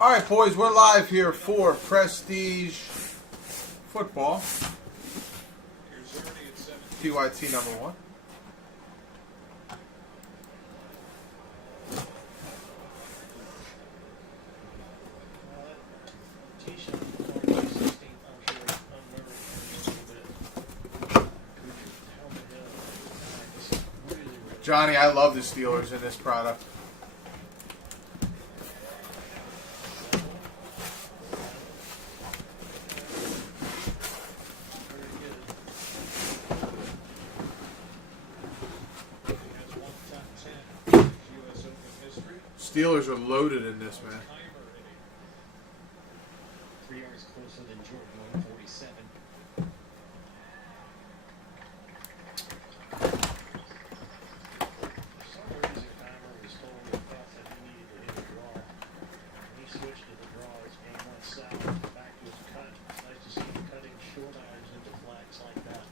All right, boys, we're live here for Prestige Football. PYT number 1. Johnny, I love the Steelers in this product. Steelers are loaded in this, man. 3 yards closer than Jordan, 147. For some reason, Timer was told he thought that he needed to hit a draw. When he switched to the draw, his game went south. Back to his cut. Nice to see him cutting short irons into flags like that.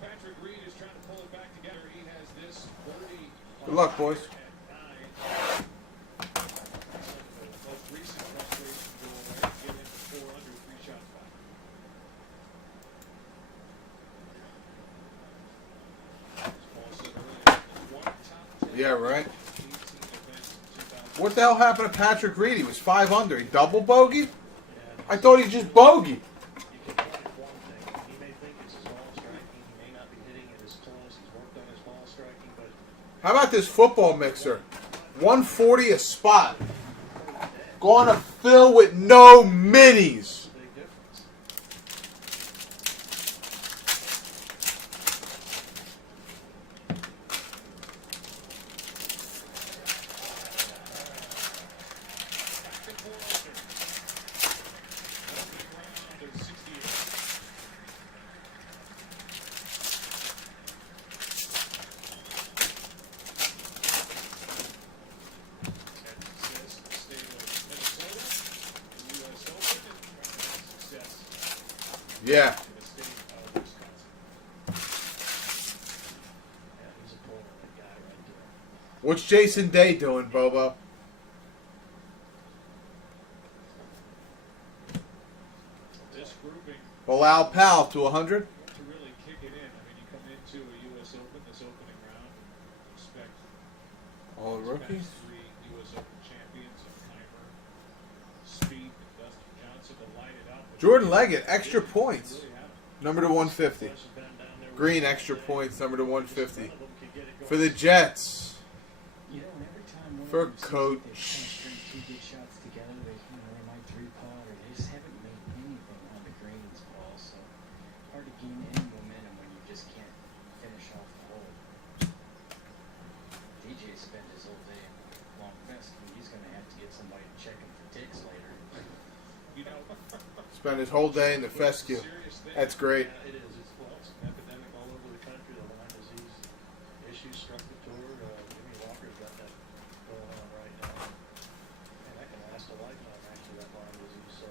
Patrick Reed is trying to pull it back together. He has this 30. Good luck, boys. Most recent frustration go away. Get him 4 under 3 shot clock. Yeah, right. What the hell happened to Patrick Reed? He was 5 under. He double bogeyed? I thought he just bogeyed. How about this football mixer? 140 a spot. Going to fill with no minis. Yeah. What's Jason Day doing, Bobo? This grouping Allow Powell to 100. to really kick it in. I mean, you come into a U.S. Open, this opening round, expect All the rookies. past 3 U.S. Open champions of Timer, Speed, and Dustin Johnson to light it up. Jordan Leggett, extra points. Really haven't. Number to 150. Green, extra points, number to 150. For the Jets. You know, every time one For of them seems Coach. like they string 2 good shots together, they might 3-putt, or they just haven't made anything on the greens, Paul. So hard to gain any momentum when you just can't finish off the hole. DJ spent his whole day in long vest. He's going to have to get somebody to check him for ticks later. You know, Spent his whole day in the fescue. serious thing. That's great. It is. It's an epidemic all over the country. The Lyme disease issue struck the tour. Jimmy Walker's got that going on right now. And that can last a lifetime, actually, that Lyme disease. So,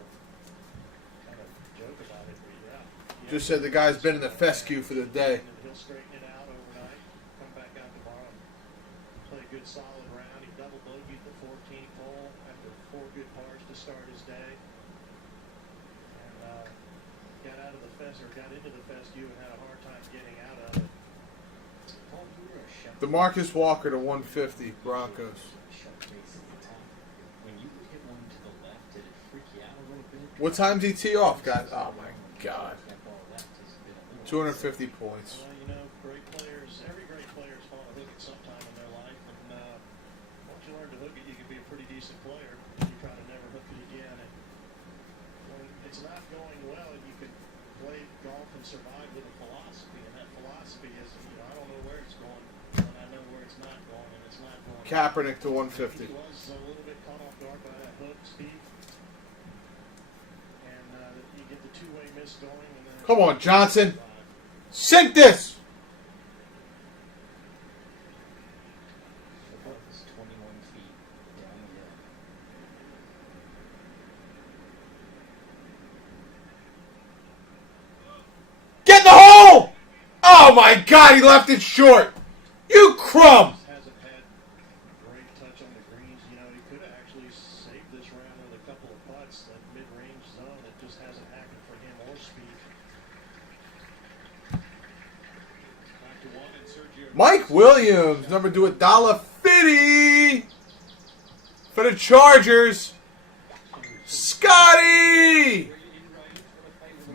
kind of joke about it, but yeah. Just said the guy's been in the fescue for the day. He'll straighten it out overnight, come back out tomorrow, and play a good solid round. He double bogeyed the 14th hole after 4 good pars to start his day. Got out of the got into the fescue and had a hard time getting out of it. Paul, you were a shot. DeMarcus Walker to 150, Broncos. Shot face at the top. When you would hit one to the left, did it freak you out a little bit? What time's he tee off, guys? Oh, my God. That ball left has been a little 250 points. Well, you know, great players, every great player's fought a hook at some time in their life. And once you learn to hook it, you can be a pretty decent player. You try to never hook it again. And when it's not going well, you can play golf and survive with a philosophy. And that philosophy is, I don't know where it's going, and I know where it's not going, and it's not going. Kaepernick to 150. He was a little bit caught off guard by that hook, Steve. And you get the two-way miss going. And then Come on, Johnson. Sink this! The ball is 21 feet down the hill. Get in the hole! Oh, my God, he left it short. You crumb! hasn't had great touch Mike Williams, number to $1.50 for the Chargers. Scotty!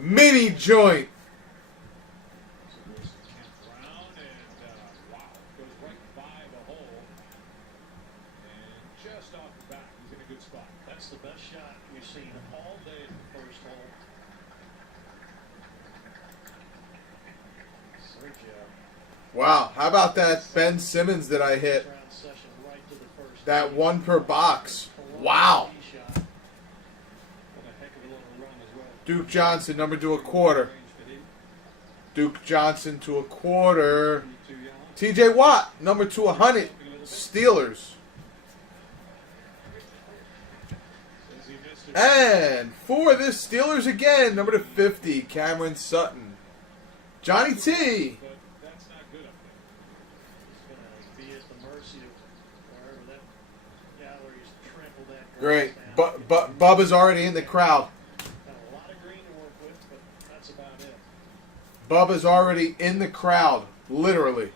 Mini joint. Brown and wow, goes right by the hole and just off the back. He's in a good spot. That's the best shot we've seen all day at the first hole. Sergio. Wow, how about that Ben Simmons that I hit? Round session right to the first That tee. one per box. Wow. Tee shot. What a heck of a little run as well. Duke Johnson, number to $0.25. Duke Johnson to $0.25. 32 yards. TJ Watt, number to 100. Steelers. Says he missed it. And for the Steelers again, number to 50, Cameron Sutton. Johnny T. But that's not good up there. He's going to be at the mercy of wherever that gallery's trampled that. Great. grass down. But Bubba's already in the crowd. Got a lot of green to work with, but that's about it. Bubba's already in the crowd, literally.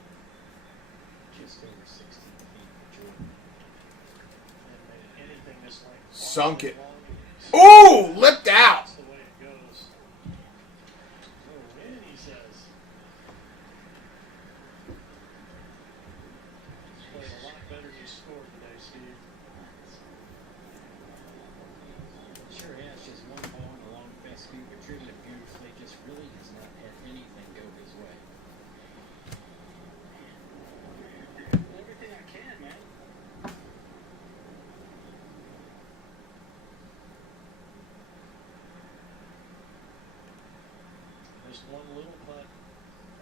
Just over 16 feet for Jordan. And anything this length. Sunk it. Long, Ooh, lipped out. that's the way it goes. No win, he says. He's played a lot better than he scored today, Steve. Sure has just one ball in the long fescue, but driven it beautifully. Just really has not had anything go his way. Everything I can, man. Just one little putt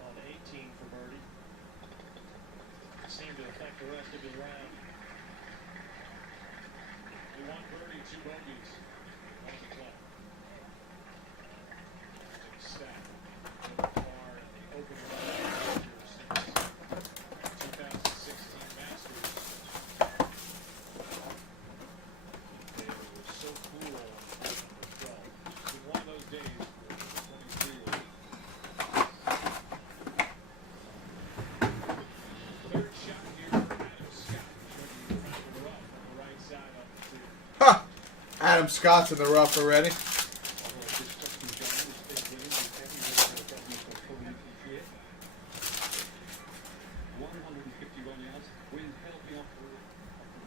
on 18 for birdie. Seemed to affect the rest of his round. We won birdie, 2 bogeys. On the club. Stat. Par in the open round since 2016 Masters. It was so cool on number 12. It's been one of those days for the 23 league. Third shot here for Adam Scott. Showing you the front of the rough on the right side on the tee. Huh. Adam Scott's in the rough already. Although this Justin John has been winning with every little technical podium here. 151 yards. Wind healthy off the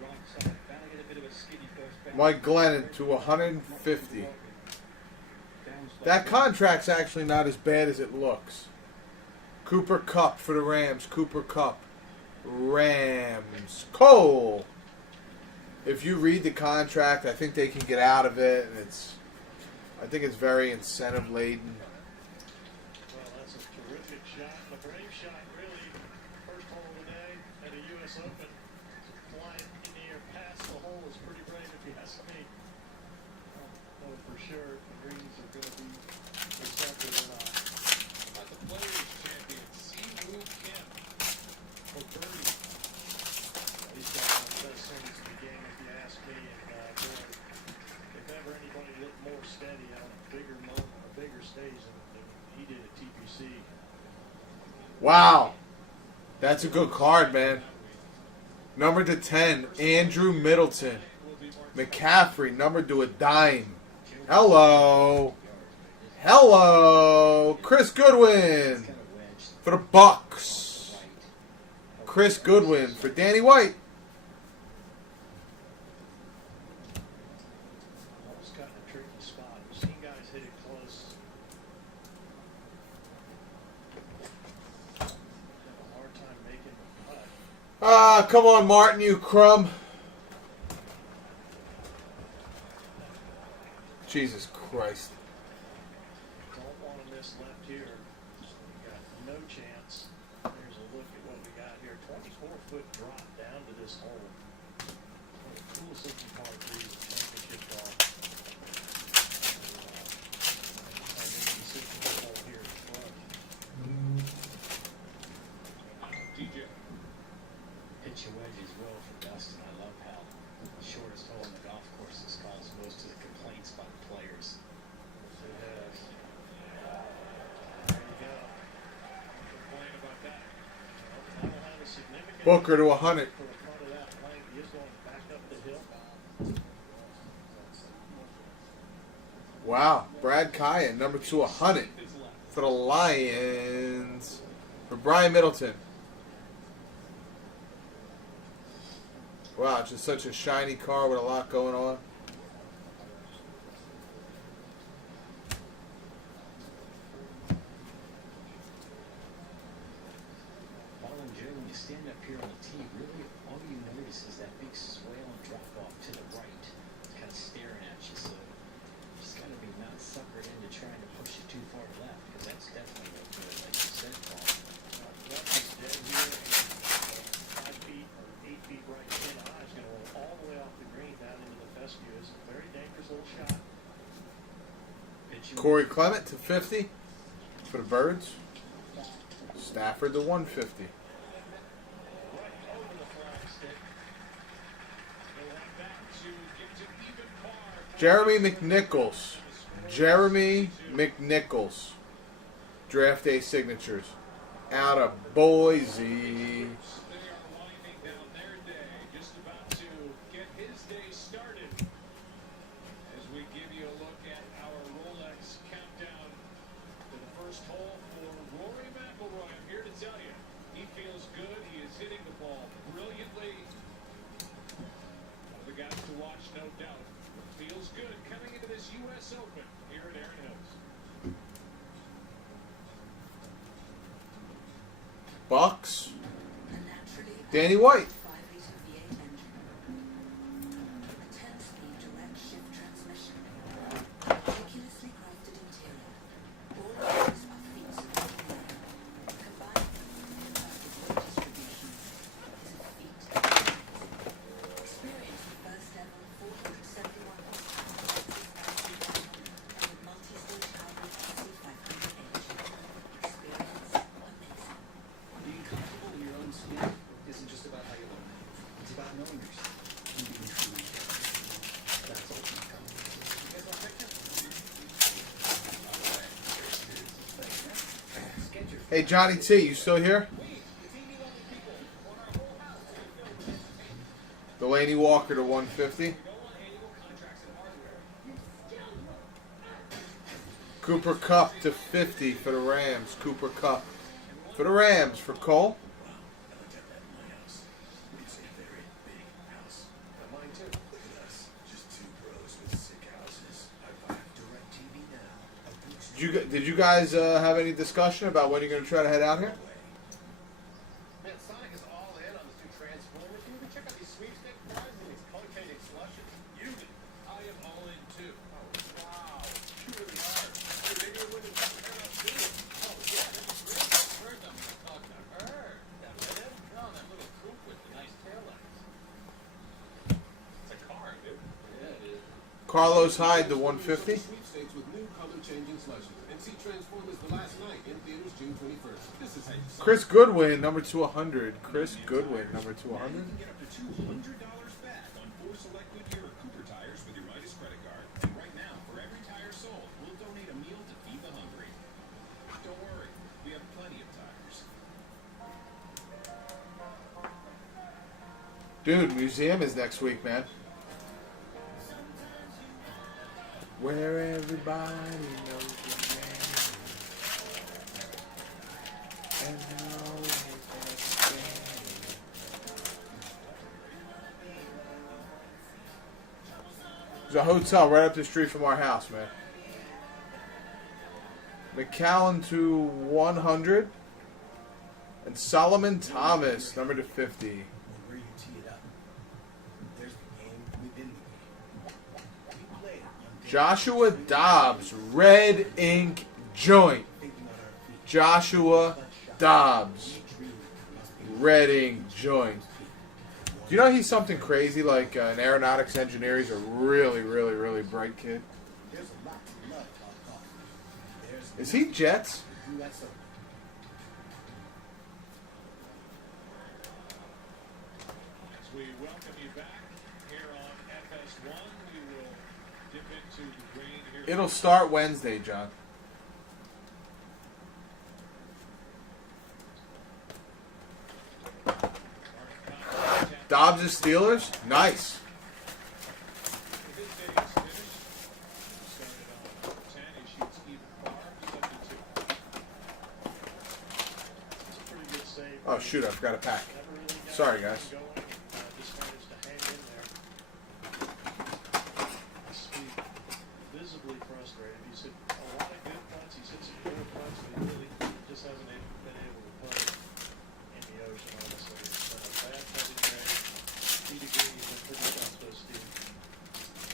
right side. Bound to get a bit of a skiddy first bounce. Mike Glennon to 150. That contract's actually not as bad as it looks. Cooper Kupp for the Rams. Cooper Kupp. Rams. Cole. If you read the contract, I think they can get out of it, and I think it's very incentive laden. Well, that's a terrific shot. A brave shot, really. First hole of the day at a U.S. Open. Flying in the air past the hole is pretty brave if you ask me. I don't know for sure if the greens are going to be receptive or not. How about the Players Champion, Si-Woo Kim for birdie. He's got one of the best swings in the game, if you ask me. And boy, if ever anybody looked more steady on a bigger moment, a bigger stage than he did at TPC. Wow. That's a good card, man. Number to 10, Andrew Middleton. McCaffrey, number to $0.10. Hello. Hello. Chris Goodwin for the Bucks. Chris Goodwin for Danny White. It's got a tricky spot. We've seen guys hit it close. Have a hard time making the putt. Ah, come on, Martin, you crumb. Jesus Christ. Don't want to miss left here. We got no chance. Here's a look at what we got here. 24-foot drop down to this hole. One of the coolest looking par threes in championship golf. I think you see the hole here at the front. DJ. Hit your wedges well for Dustin. I love how the shortest hole in the golf course has caused most of the complaints by the players. It has. There you go. Complain about that. That'll have Booker to 100. For a part of that length, he is going back up the hill. Wow. Brad Kyan, number 200 for the Lions. For Brian Middleton. Wow, it's just such a shiny car with a lot going on. Marlon Joe, when you stand up here on the tee, really all you notice is that big swale and drop off to the right. It's kind of staring at you, so you just got to be not suckered into trying to push it too far left, because that's definitely no good, like you said, Paul. That is dead here. 5 feet or 8 feet right, 10 high is going to roll all the way off the green down into the fescue. It's a very dangerous little shot. Corey Clement to 50 for the Birds. Stafford to 150. Right over the flag stick. They'll have that to get to even par. Jeremy McNichols. Jeremy McNichols. Draft day signatures. Out of Boise. They are winding down their day, just about to get his day started. As we give you a look at our Rolex countdown to the first hole for Rory McIlroy. I'm here to tell you, he feels good. He is hitting the ball brilliantly. One of the guys to watch, no doubt. Feels good coming into this U.S. Open here at Erin Hills. Bucks. Danny White. Being comfortable in your own skin isn't just about how you look. It's about knowing yourself and being true to yourself. That's ultimate confidence. You guys want a picture? Get your Hey, Johnny T, you still here? Delaney Walker to 150. Cooper Cup to 50 for the Rams. Cooper Cup for the Rams. For Cole. Mine too. Did you guys have any discussion about when you're going to try to head out here? Man, Sonic is all in on this new Transformers. You can check out these sweepstake prizes and these color-changing slushes. You did. I am all in too. Oh, wow. You really are. Hey, maybe you're winning something else too. Oh, yeah, that's great. I've heard them. I'm talking to her. That redhead? No, that little coupe with the nice taillights. It's a car, dude. Yeah, it is. Carlos Hyde to 150. Sweepstakes with new color-changing slushes. And see Transformers the last night in theaters June 21st. This is how you see Chris Goodwin, number 200. Chris Goodwin, number 200. You can get up to $200 back on 4 select Goodyear or Cooper tires with your Midas credit card. And right now, for every tire sold, we'll donate a meal to feed the hungry. Don't worry, we have plenty of tires. Dude, museum is next week, man. Where everybody knows your name. And how it's There's a hotel right up the street from our house, man. McAllen to 100. And Solomon Thomas, number to 50. where you tee it up. There's the game within the game. We play it on Joshua Dobbs, red ink joint. thinking on our feet. Joshua Dobbs, red ink joint. Do you know he's something crazy? Like an aeronautics engineer. He's a really, really, really bright kid. There's a lot to love about golf. There's Is he Jets? do that so As we welcome you back here on FS1, we will dip into the rain here. It'll start Wednesday, John. Our Dobbs' Steelers. Nice. His day is finished. Started on 10. He shoots even par, 72. It's a pretty good save. Oh shoot! I forgot a pack. Never really got Sorry, anything guys. Going. Just managed to hang in there. Sweet. Visibly frustrated. He's hit a lot of good putts. He's hit some good putts, but he really just hasn't been able to put it in the ocean, honestly. It's been a bad putting day. He degrees been pretty tough, though, Steve.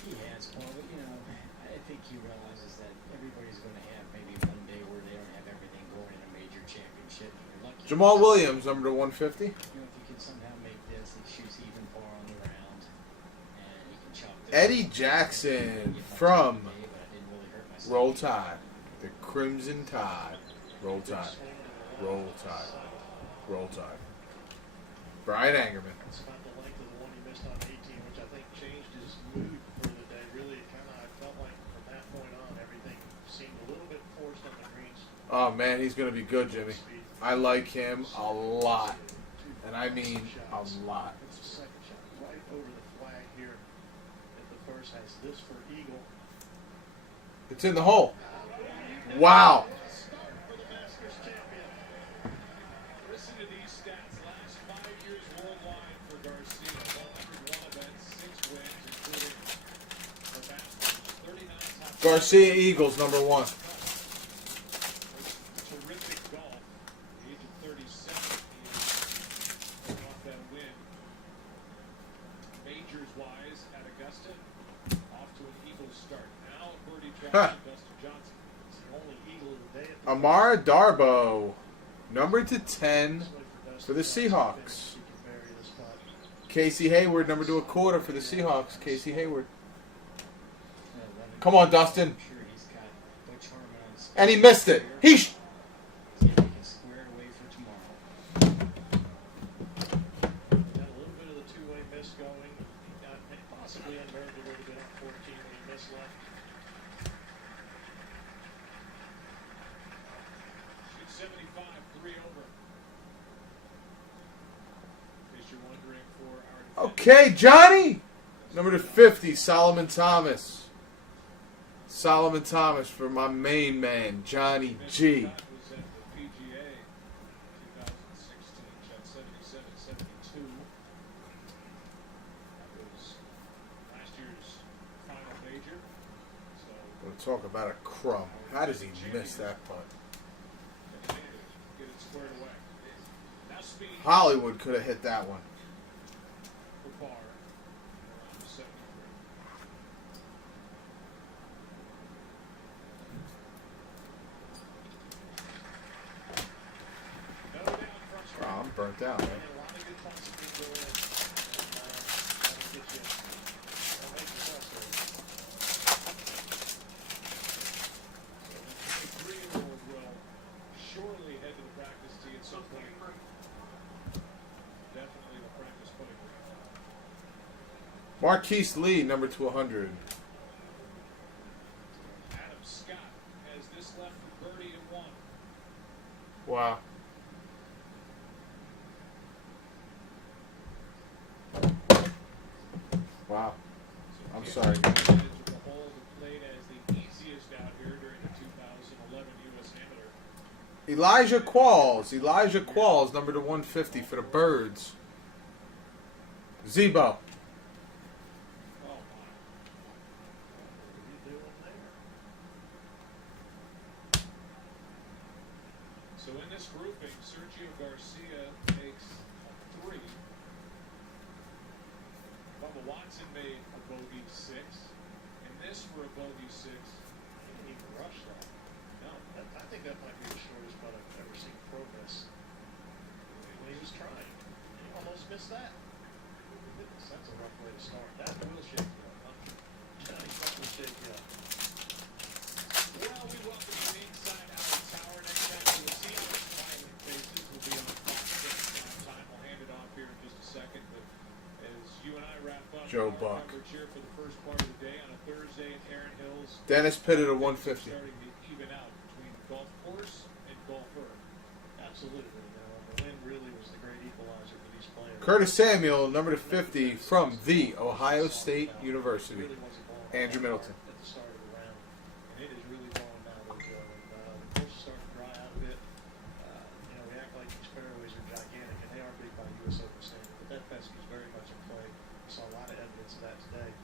He has, Paul, but I think he realizes that everybody's going to have maybe one day where they don't have everything going in a major championship. You're lucky. Jamal Williams, number to 150. If you can somehow make this, he shoots even par on the round, and he can chop this. Eddie Jackson from Roll Tide. The Crimson Tide. Roll Tide. Roll Tide. Roll Tide. Brian Angerman. It's not the length of the one he missed on 18, which I think changed his mood for the day. Really, I felt like from that point on, everything seemed a little bit forced on the greens. Oh man, he's gonna be good, Jimmy. I like him a lot, and I mean a lot. It's the second shot right over the flag here. If the first has this for eagle. It's in the hole. Wow. Start for the Masters champion. Listen to these stats. Last 5 years worldwide for Garcia. 101 events, 6 wins, including the Masters. 39 top. Garcia Eagles, number 1. Terrific golf. At the age of 37, he is coming off that win. Majors-wise at Augusta, off to an Eagles start. Now birdie track Dustin Johnson. It's the only eagle of the day. At the Amara Darbo, number to 10 This way for the Dustin Johnson Seahawks. finish, he can bury this putt. Casey Hayward, number to 1/4 for the Seahawks. Casey Hayward. Come on, Dustin. I'm sure he's got Butch Harmon on his And he missed it. He See if he can square it away for tomorrow. He got a little bit of the two-way miss going. He got possibly unnerved a little bit on 14 when he missed left. Shoots 75, 3 over. In case you're wondering for our defense. Okay, Johnny. Number to 50, Solomon Thomas. Solomon Thomas for my main man, Johnny G. Scott was at the PGA 2016, shot 77, 72. That was last year's final major. So, We'll talk about a crumb. How does he miss that putt? get it squared away. Now speed Hollywood could have hit that one. for par around 73. No doubt front straight. Oh, I'm burnt out, man. A lot of good putts that can go in. That'll get you. That'll make you frustrated. The 23-year-old will surely head to the practice tee at some point. Definitely the practice putting green. Marquise Lee, number to 100. Adam Scott has this left for birdie at 1. Wow. Wow. So I'm Kim sorry. took advantage of the hole that played as the easiest out here during the 2011 U.S. Amateur. Elijah Qualls. Elijah Qualls, number to 150 for the Birds. Zebo. Oh, my. What are you doing there? So in this grouping, Sergio Garcia makes a 3. Bubba Watson made a bogey 6. And this for a bogey 6. He didn't even rush that. No. I think that might be the shortest putt I've ever seen Pro miss. When he was trying. He almost missed that. Goodness, that's a rough way to start. That will shake you up, huh? Johnny, that will shake you up. Well, we welcome you inside our tower. Next time you will see our smiling faces will be on Fox 6 time. We'll hand it off here in just a second. But as you and I wrap up Joe our Buck. coverage here for the first part of the day on a Thursday in Aaron Hills, Dennis Pitta to things are 150. starting to even out between golf course and golfer. Absolutely. The wind really was the great equalizer for these this player. Curtis Samuel, number to 50 from the Ohio State University. Really wasn't going Andrew Middleton. at the start of the round, and it is really going now, though, Joe. And the course is starting to dry out a bit. You know, we act like these fairways are gigantic, and they are big by U.S. Open standard, but that pesky is very much in play. We saw a lot of evidence of that today.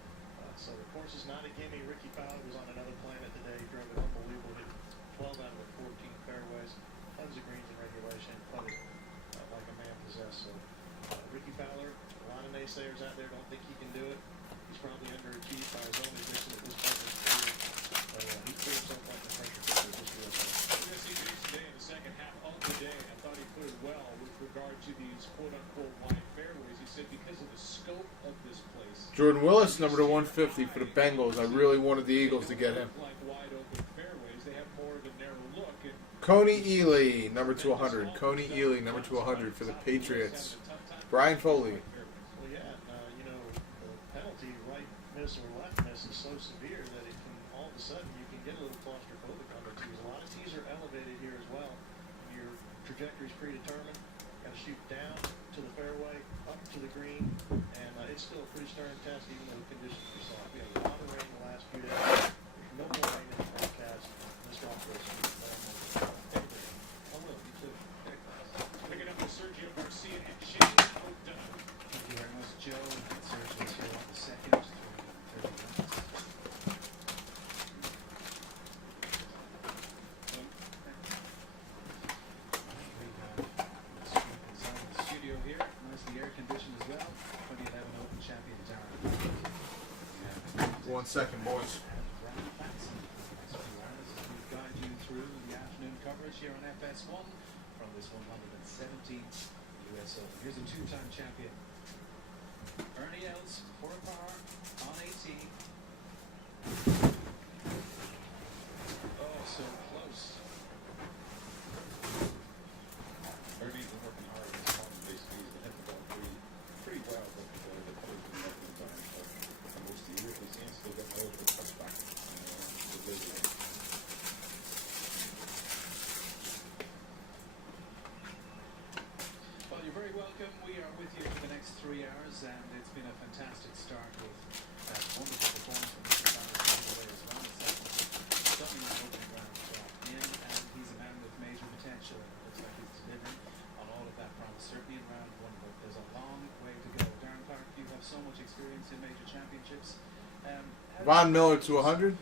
So the course is not a gimme. Ricky Fowler was on another planet today. He drove it unbelievable, hit 12 out of the 14 fairways, tons of greens in regulation, putted like a man possessed. So Ricky Fowler, a lot of naysayers out there don't think he can do it. He's probably underachieved by his own addition at this point in his career. But he put himself like the pressure cooker at this real time. We're going to see James today in the second half of the day, and I thought he put it well with regard to these quote-unquote wide fairways. He said because of the scope of this place. Jordan Willis, number to 150 for the Bengals. I really wanted the Eagles to get him. Like wide open fairways, they have more of a narrow look. And Coney Ely, number to 100. Coney Ely, number to 100 for the Patriots. Brian Foley. Well, yeah, you know, the penalty, right miss or left miss, is so severe that it can, all of a sudden, you can get a little claustrophobic on the tees. A lot of tees are elevated here as well. Your trajectory is predetermined. Got to shoot down to the fairway, up to the green, and it's still a pretty stern test, even though the conditions we saw. We had a lot of rain the last few days. There's no more rain in the forecast. This golf course is oh, well, you too. Picking up with Sergio Garcia and Shane O'Donnell. Thank you very much, Joe. Sergio's here on the second, 30 minutes. The studio here, nicely air conditioned as well. 2011 Open champion Darren. 1 second, boys. We'll guide you through the afternoon coverage here on FS1 from this 117th US Open. Here's a two-time champion, Ernie Els, for a par on 18. Oh, so close. Ernie's been working hard on his form basically. He's been hitting the ball pretty well, but the putter's been working time for most of the year. He seems to get a little bit of touchback. Well, you're very welcome. We are with you for the next 3 hours, and it's been a fantastic start with that wonderful performance from Mr. Farmer away as well. It's stunning opening round in, and he's a man with major potential. And it looks like he's delivering on all of that promise, certainly in round one, but there's a long way to go. Darren Clark, you have so much experience in major championships. Von Miller to 100.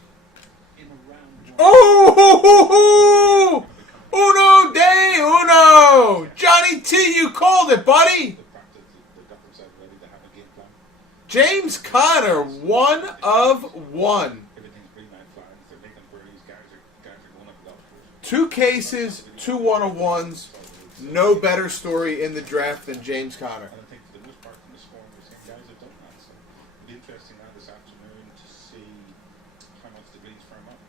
In round one. Oh! Uno de uno! Johnny T, you called it, buddy! The practice, they've got themselves ready to have a game plan. James Conner, 1 of 1. Everything's green light flags. They're making birdies. Guys are going up the golf course. 2 cases, 2 1-of-1s. No better story in the draft than James Conner. And I think for the most part from the scoring, we're seeing guys have done that. So it'll be interesting now this afternoon to see how much the greens firm up.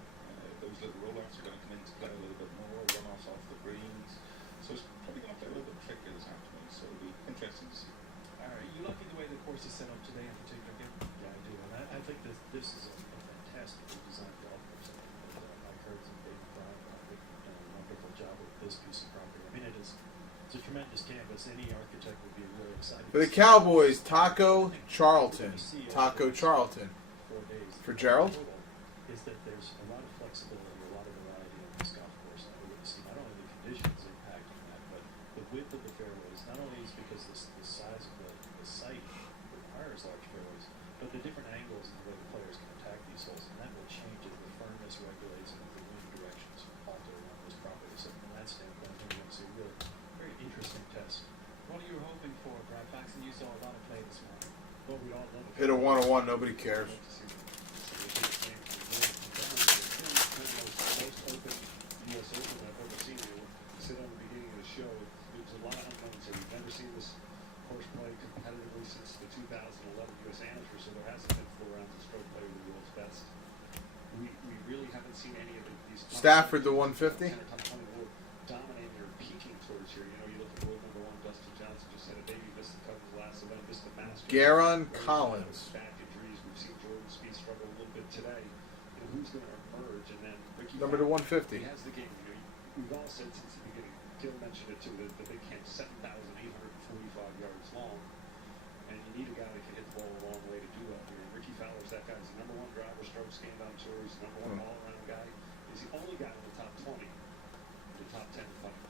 Those little rollouts are going to come into play a little bit more, runoffs off the greens. So it's probably going to play a little bit trickier this afternoon. So it'll be interesting to see. Are you liking the way the course is set up today in particular, Gil? Yeah, I do. And I think this is a fantastically designed golf course. Mike Hurts and David Brown did a wonderful job with this piece of property. I mean, it's a tremendous canvas. Any architect would be really excited. For the Cowboys, Taco Charlton. Taco Charlton. 4 days. For Gerald? Is that there's a lot of flexibility, a lot of variety on this golf course. And we're going to see not only the conditions impacting that, but the width of the fairways. Not only is because the size of the site requires large fairways, but the different angles and the way the players can attack these holes, and that will change as the firmness regulates and the wind directions alter around this property. So from that standpoint, we're going to see a really very interesting test. What are you hoping for, Brad Faxon? You saw a lot of play this morning. Well, we all love it. Hit a 1-of-1, nobody cares. Most open U.S. Open I've ever seen. You said on the beginning of the show, there's a lot of unknowns here. We've never seen this course play competitively since the 2011 U.S. Amateur, so there hasn't been 4 rounds of stroke play with the world's best. We really haven't seen any of these. Stafford to 150. Dominating or peaking towards here. You know, you look at world number 1, Dustin Johnson just had a baby, missed the cut of his last event, missed the Masters. Garon Collins. Back injuries. We've seen Jordan Spieth struggle a little bit today. You know, who's going to emerge? And then Ricky Number to Fowler, 150. He has the game. You know, we've all said since the beginning. Gil mentioned it too. The big camp, 7,840 45 yards long. And you need a guy that can hit the ball a long way to do that. I mean, Ricky Fowler's that guy. He's the #1 driver, stroke stand on tour. He's the #1 all-around guy. He's the only guy in the top 20, the top 10 fight.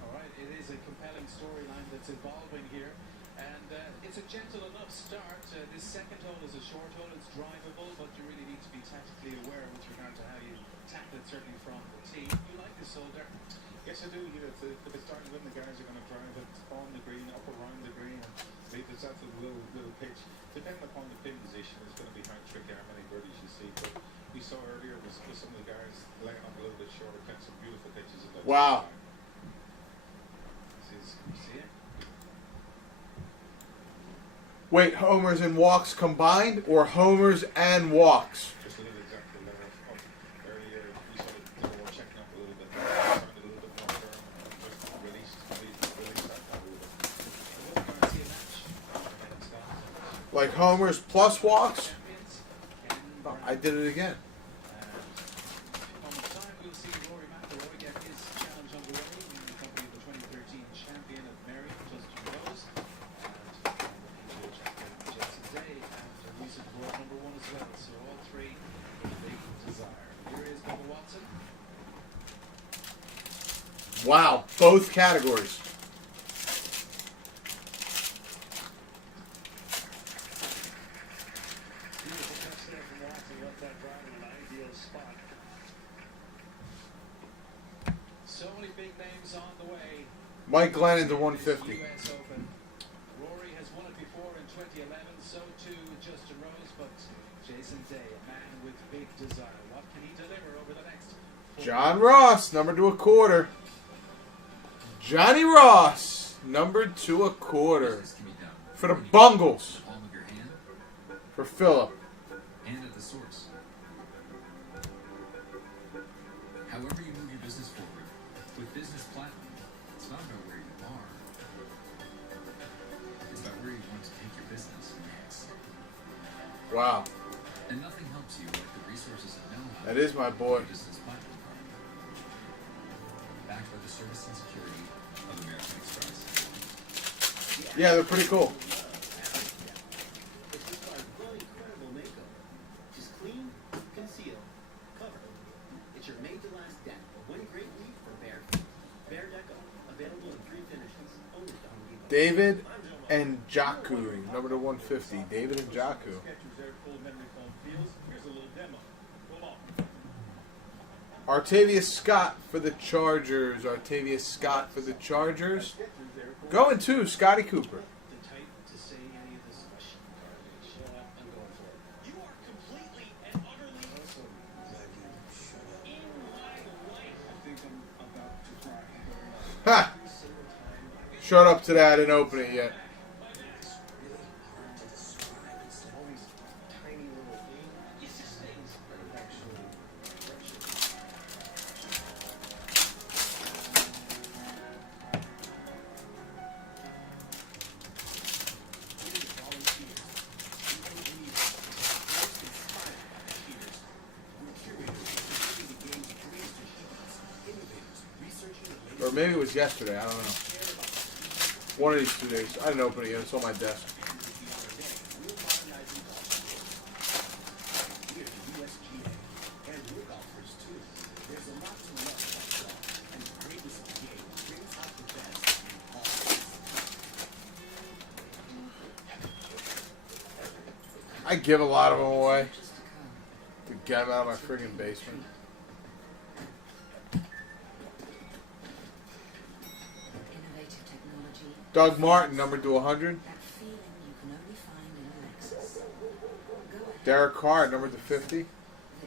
All right, it is a compelling storyline that's evolving here. And it's a gentle enough start. This second hole is a short hole. It's drivable, but you really need to be tactically aware with regard to how you tackle it, certainly from the tee. You like this hole, Derek? Yes, I do. You know, if it starts when the guys are going to drive it on the green, up around the green, and leave this out to the little pitch. Depending upon the pin position, it's going to be hard tricky how many birdies you see. But we saw earlier with some of the guys laying up a little bit shorter, catch some beautiful pitches. Wow. This is, you see it? Wait, homers and walks combined, or homers and walks? Just a little exactly there. Up earlier, we saw the ball checking up a little bit, sounded a little bit more firm, just released that a little bit. I won't guarantee a match. And Scott, Like homers plus walks? champions. And Oh, I did it again. on the time, we'll see Rory McIlroy get his challenge underway in the company of the 2013 champion of Mary, Justin Rose, and the champion Jason Day, and a recent world #1 as well. So all three with a big desire. Here is Bubba Watson. Wow, both categories. Beautiful touch there from Watson. Left that drive in an ideal spot. So many big names on the way. Mike Glennon to This 150. US Open. Rory has won it before in 2011, so too Justin Rose, but Jason Day, a man with big desire. What can he deliver over the next 4 John Ross, number 2 1/4. Johnny Ross, number 2 1/4. Business can be done For the Bungles. the palm of your hand For Philip. and at the source. However you move your business forward, with Business Platinum, it's not about where you are. It's about where you want to take your business next. Wow, And nothing helps you like the resources and know-how that is my boy. of Business Platinum card. Backed by the service and security of American Express. Yeah, they're pretty cool. It's just our one incredible makeover. Just clean, conceal, cover. It's your made-to-last deck. One great week for Bear. Bear Deco. Available in 3 finishes. Only at Home Depot. David and Jaku, number 150. David and Jaku. Sketchers there, full memory foam fields. Here's a little demo. Come on. Artavius Scott for the Chargers. Artavius Scott for the Chargers. Sketchers there, full Going to Scotty Cooper. The type to say any of this question garbage. I'm going for it. You are completely and utterly in my life. I think I'm about to cry. Ha! Shut up to that. I didn't open it yet. All these tiny little things. It's just things that are actually precious. We need volunteers. Engineers. Those inspired cheaters. We're curators creating the game's greatest achievements. Innovators researching the latest. Or maybe it was yesterday. I don't know. One of these 2 days. I didn't open it yet. It's on my desk. We're modernizing golf. We're the USGA, and we're golfers too. There's a lot to love about golf, and the greatness of the game brings out the best in all of us. I give a lot of them away to get them out of my friggin' basement. Innovative technology. Doug Martin, number 100. That feeling you can only find in a Lexus. Go ahead. Derek Carr, number 50.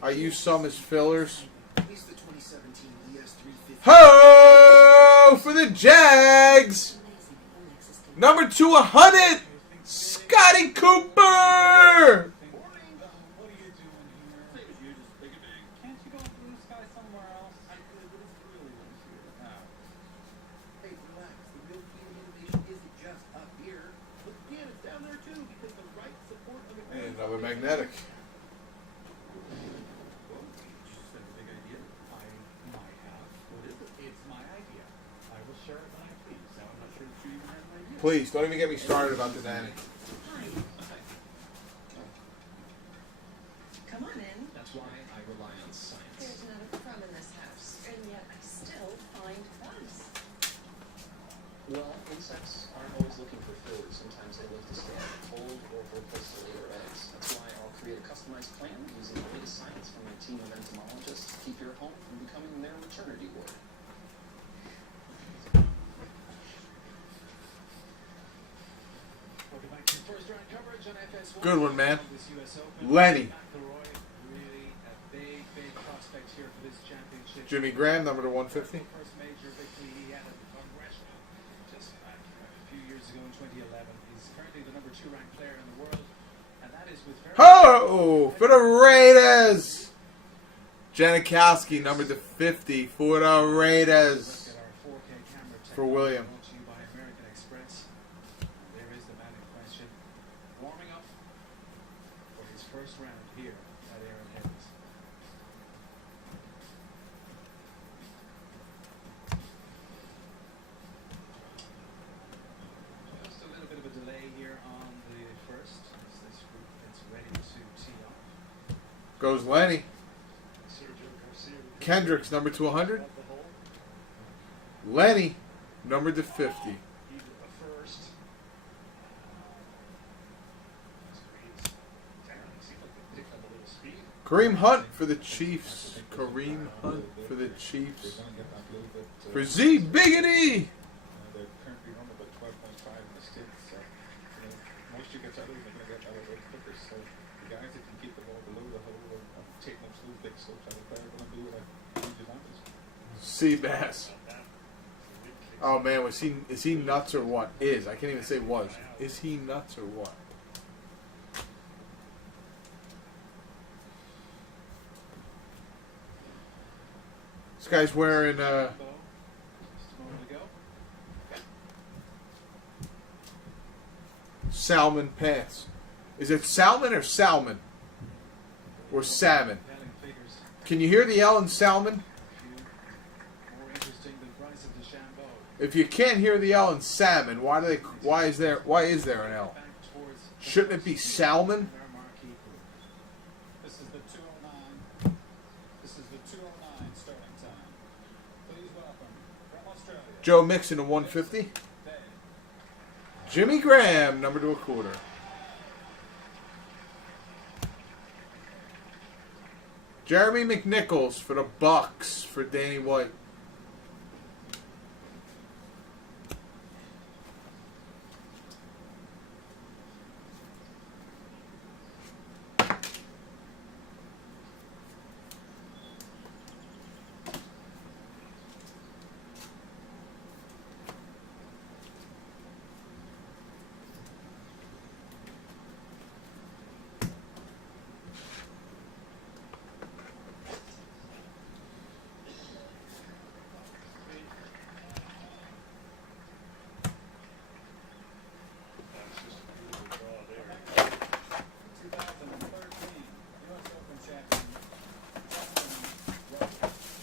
I use some as fillers. He's the 2017 ES350. Ho for the Jags. Amazing what a Lexus can do. Number 200. Scotty Cooper. What are you doing here? Same as you, just big and big. Can't you go blue sky somewhere else? I could, but it's really nice here. Hey, relax. The real key to innovation isn't just up here. But again, it's down there too, because the right support of the And another magnetic. Well, you just have a big idea. I might have. What is it? It's my idea. I will share it when I please. Now, I'm not sure that you even have Please, don't even get me started about the nanny. Hi. Come on in. That's why I rely on science. There's not a crumb in this house, and yet I still find bugs. Well, insects aren't always looking for food. Sometimes they look to stay out of the cold or for a place to lay their eggs. That's why I'll create a customized plan using the latest science from my team of entomologists to keep your home from becoming their maternity ward. Welcome back to first round coverage on FS1. Good one, man. This US Open. Lenny. McIlroy, really a big prospect here for this championship. Jimmy Graham, number to 150. First major victory he had at Congressional just back a few years ago in 2011. He's currently the number 2 ranked player in the world, and that is with very Oh, for the Raiders. Janikowski, number to 50 for the Raiders. Look at our 4K camera For William. brought to you by American Express. And there is the man in question, warming up for his first round here at Aaron Hills. Just a little bit of a delay here on the first as this group gets ready to tee off. Goes Lenny. Sergio Garcia. Kendricks, number to 100. Above the hole. Lenny, number to 50. He did the first. Seems like they picked up a little speed. Kareem Hunt for the Chiefs. Kareem Hunt for the Chiefs. For Z Biggity. They're currently on about 12.5 in the States, so most you get out of them are going to get out of it quicker. So the guys that can keep the ball below the hole and take them through big slopes out of there are going to do like huge advantage. Seabass. Oh man, is he nuts or what? I can't even say was. Is he nuts or what? This guy's wearing Just a moment ago. salmon pants. Is it salmon or salmon? Or salmon? Compelling figures. Can you hear the L in salmon? More interesting than Bryce of DeChambeau. If you can't hear the L in salmon, why is there an L? Back towards Shouldn't it be salmon? our marquee group. This is the 209. This is the 209 starting time. Please welcome from Australia. Joe Mixon to 150. Jimmy Graham, number to 1/4. Jeremy McNichols for the Bucks for Danny White. That's just a beautiful draw there. 2013 US Open champion. Justin Rose.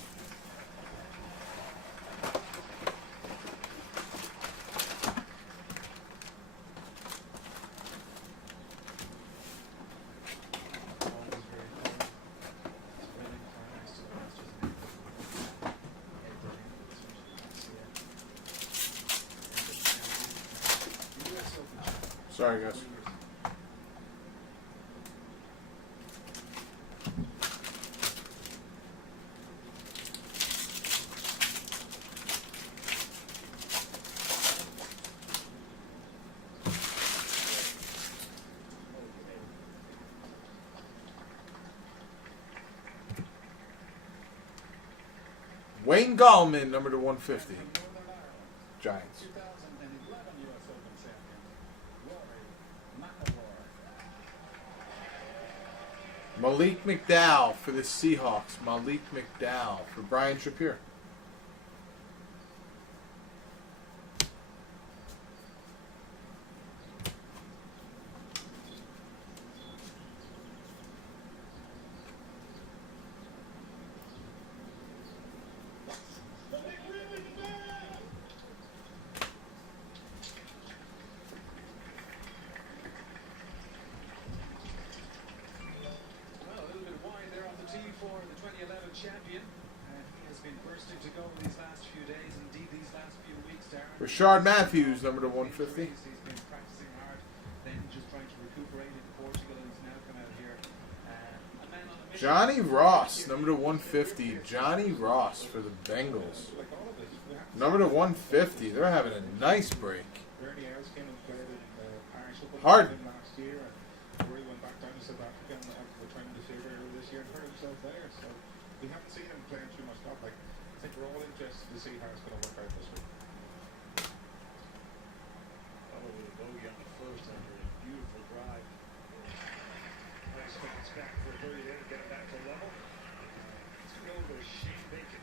Always very hard. It's really far next to the Masters and US Open champion. Sorry, guys. Wayne Gallman, number to 150. From Northern Ireland. Giants. 2011 US Open champion. Rory McIlroy. Malik McDowell for the Seahawks. Malik McDowell for Brian Shapiro. to go these last few days, indeed these last few weeks, Darren. Rashard Matthews, number to 150. He's been practicing hard, then just trying to recuperate in Portugal, and he's now come out here. A man on a mission. Johnny Ross, number to 150. Johnny Ross for the Bengals. Number to 150. They're having a nice break. Bernie Ayres came and played in Irish football Hard. last year, and Rory went back down to South Africa and returned this year earlier this year and hurt himself there. So we haven't seen him playing too much golf. Like, I think we're all interested to see how it's going to work out this week. Oh, with a bogey on the first after a beautiful drive. Nice bounce back for a birdie there to get it back to level. 2 over Shane Bacon.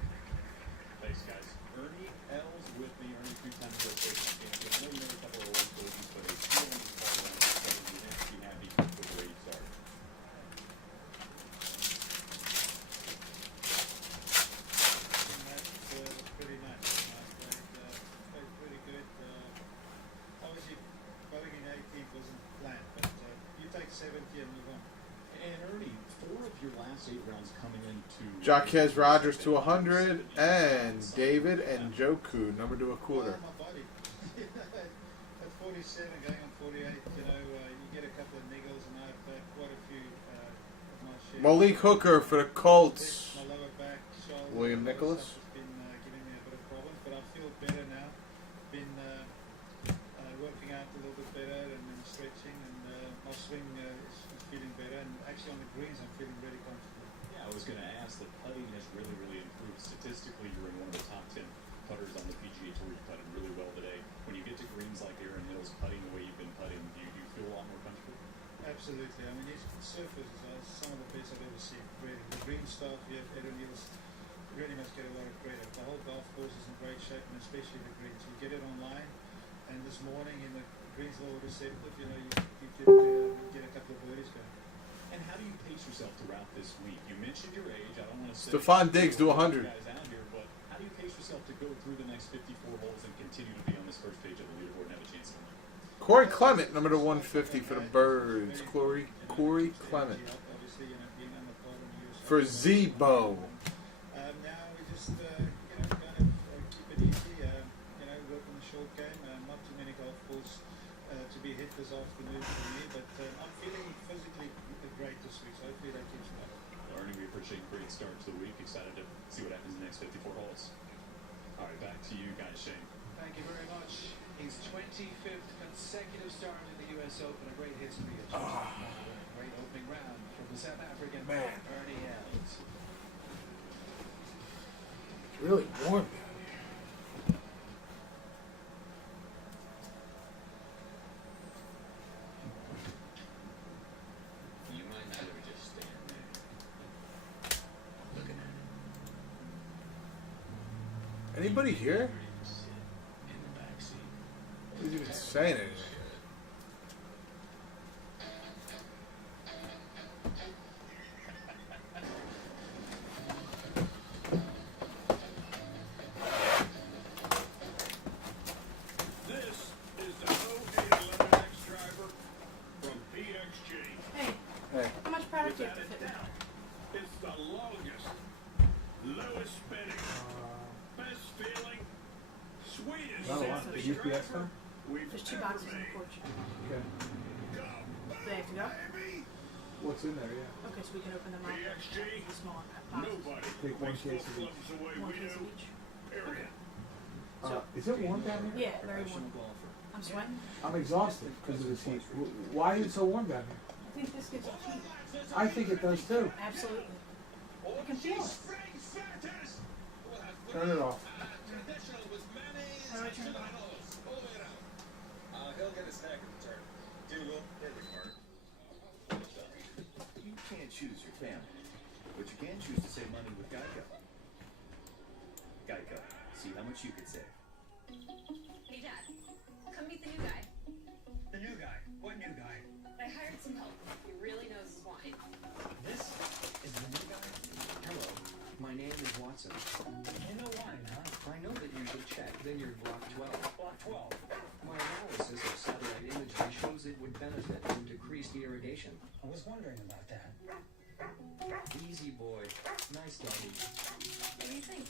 Thanks, guys. Ernie L's with me. Ernie, 3-time USA champion. I know you made a couple of low bogeys, but a still on the far right. So you have to be happy with the way you started. And that was pretty nice. Played pretty good. Obviously, going in 18th wasn't planned, but you take 70 and move on. And Ernie, 4 of your last 8 rounds coming into Jaquez Rogers to 100. And David and Joku, number to a quarter. Oh, my body. At 47, going on 48, you know, you get a couple of niggles, and I've had quite a few of my share. Malik Hooker for the Colts. My lower back, shoulder, William all that Nicholas? stuff has been giving me a bit of problems, but I feel better now. Been working out a little bit better and then stretching, and my swing is feeling better. And actually on the greens, I'm feeling really comfortable. Yeah, I was going to ask, the putting has really, really improved. Statistically, you're in one of the top 10 putters on the PGA Tour. You putted really well today. When you get to greens like Aaron Hill's putting the way you've been putting, do you feel a lot more comfortable? Absolutely. I mean, his surfaces are some of the best I've ever seen. Really, the green stuff, you have Aaron Hills, really must get a lot of credit. The whole golf course is in great shape, and especially the greens. You get it online, and this morning in the greens a little receptive, you know, you get a couple of birdies going. And how do you pace yourself throughout this week? You mentioned your age. I don't want to say Stephon Diggs to 100. guys out here, but how do you pace yourself to go through the next 54 holes and continue to be on this first page of the leaderboard and have a chance to win? Corey Clement, number to 150 for the Birds. Corey Clement. Obviously, you know, being on the pod in the US. For Zebo. Now we just, you know, kind of keep it easy. You know, work on the short game. Not too many golf balls to be hit this afternoon for me, but I'm feeling physically great this week, so hopefully that keeps me up. Ernie, we appreciate a great start to the week. Excited to see what happens in the next 54 holes. All right, back to you guys, Shane. Thank you very much. His 25th consecutive start in the U.S. Open, a great history of great opening round from the South African Ernie Els. It's really warm down here. You might not ever just stand there looking at it. Anybody here? Or even sit in the backseat. Nobody's even saying anything. This is the 0811X driver from PXG. Hey, Hey. how much product do you Without have to a fit in? doubt, it's the longest, lowest spinning, best feeling, sweetest Not a lot. sounding Did UPS driver come? we've There's 2 ever boxes on the made. porch. Okay. Go, Do they have to go? baby! What's in there? Yeah. Okay, so we can open them up. PXG, The smaller boxes. nobody Take one makes case golf of each. clubs the way One we case do. of each. Period. Is it warm down here? Yeah, very warm. I'm sweating. I'm exhausted because of this heat. Why is it so warm down here? I think this gives us heat. I think it does too. Absolutely. I can feel it. Turn it off. Traditional with mayonnaise How do I and turn it off? tomatoes. All the way around. He'll get a snack in return. Dougal, there you are. You can't choose your family, but you can choose to save money with Geico. Geico. See how much you could save. Hey, Dad. Come meet the new guy. The new guy. What new guy? I hired some help. He really knows his wine. This is the new guy. Hello, my name is Watson. You know wine, huh? I know that you should check Vineyard Block 12. Block 12? My analysis of satellite imagery shows it would benefit from decreased irrigation. I was wondering about that. Easy boy. Nice doggy. What do you think?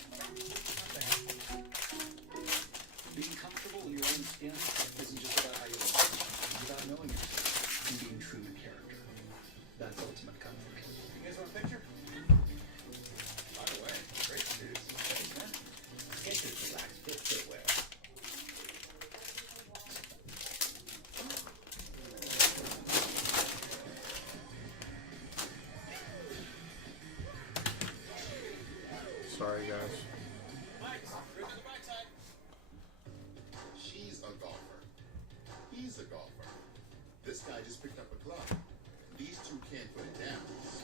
Being comfortable in your own skin isn't just about how you look. It's about knowing yourself and being true to character. That's ultimate comfort. You guys want a picture? By the way, great shoes. Thanks, man. Skechers Relax Fit Footwear. Sorry, guys. She's a golfer. He's a golfer. This guy just picked up a club. These two can't put it down.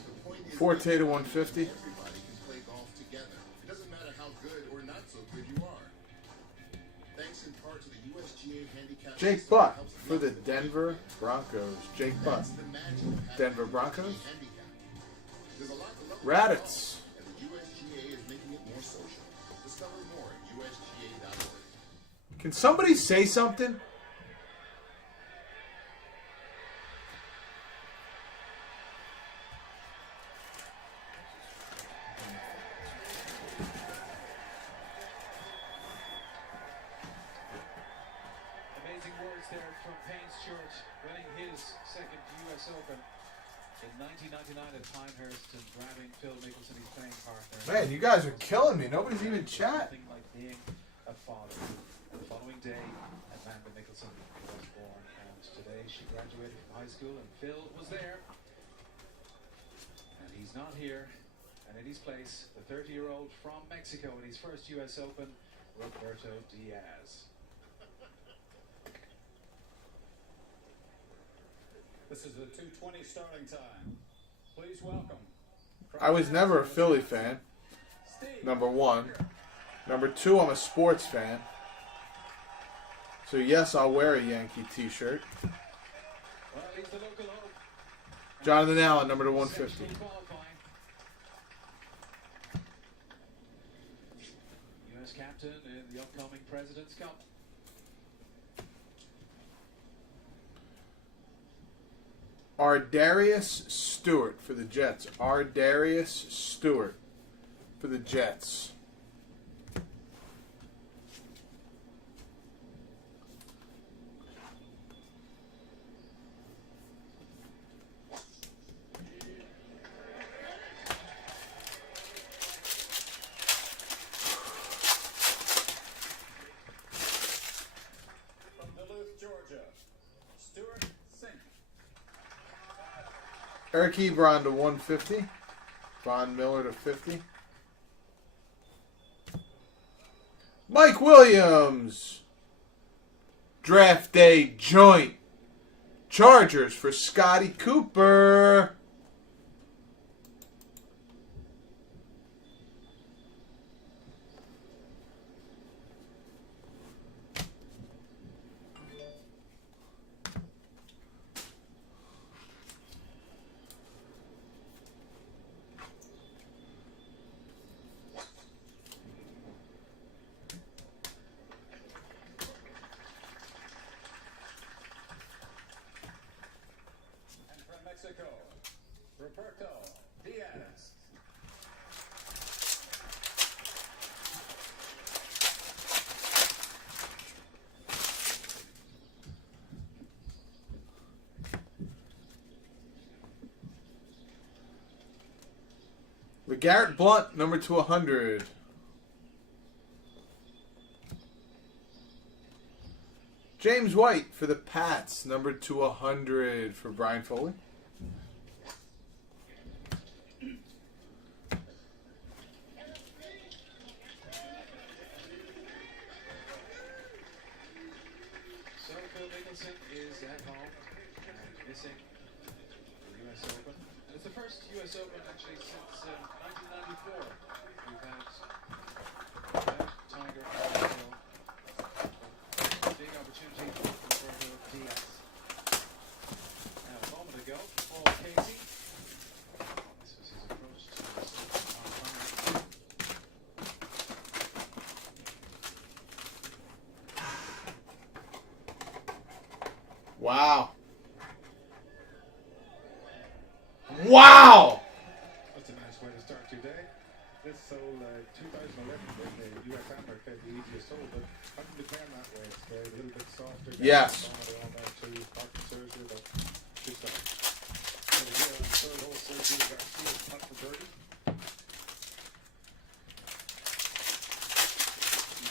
The point is, Forte to 150. everybody can play golf together. It doesn't matter how good or not so good you are. Thanks in part to the USGA handicap. Jake system Butt that helps for the young people Denver Broncos. Jake Butt. That's the magic of having Denver a Broncos? handicap. There's a lot to love about Raditz. golf, and the USGA is making it more social. Discover more at usga.org. Can somebody say something? Amazing words there from Payne Stewart, winning his second U.S. Open in 1999 at Pinehurst and grabbing Phil Mickelson, his playing partner. Man, you guys are killing me. Nobody's even chat. Nothing like being a father. And the following day, Amanda Mickelson was born, and today she graduated from high school, and Phil was there. And he's not here. And in his place, the 30-year-old from Mexico in his first U.S. Open, Roberto Diaz. This is the 2:20 starting time. Please welcome. I was never a Philly fan. Number one. Number two, I'm a sports fan. So yes, I'll wear a Yankee t-shirt. Well, he's the local hope. Jonathan Allen, number to 150. Exceptional qualifying. U.S. captain in the upcoming President's Cup. Ardarius Stewart for the Jets. Ardarius Stewart for the Jets. From Duluth, Georgia, Stuart Sink. Eric Ebron to 150. Von Miller to 50. Mike Williams. Draft day joint. Chargers for Scotty Cooper. And from Mexico, Roberto Diaz. LeGarrette Blunt, number to 100. James White for the Pats, number to 100 for Brian Foley. So Phil Mickelson is at home and missing the U.S. Open. And it's the first U.S. Open actually since 1994. We've had Tiger and Phil. Big opportunity for Roberto Diaz. Now a moment ago, Paul Casey. This was his approach to this on Wow. Wow! Soul 2011 when the US Amateur played the easiest hole, but I think they play them that way. It's a little bit softer. Yes. All that too. Martin Sergio, but good stuff. Over here on the third hole, Sergio Garcia's putt for birdie.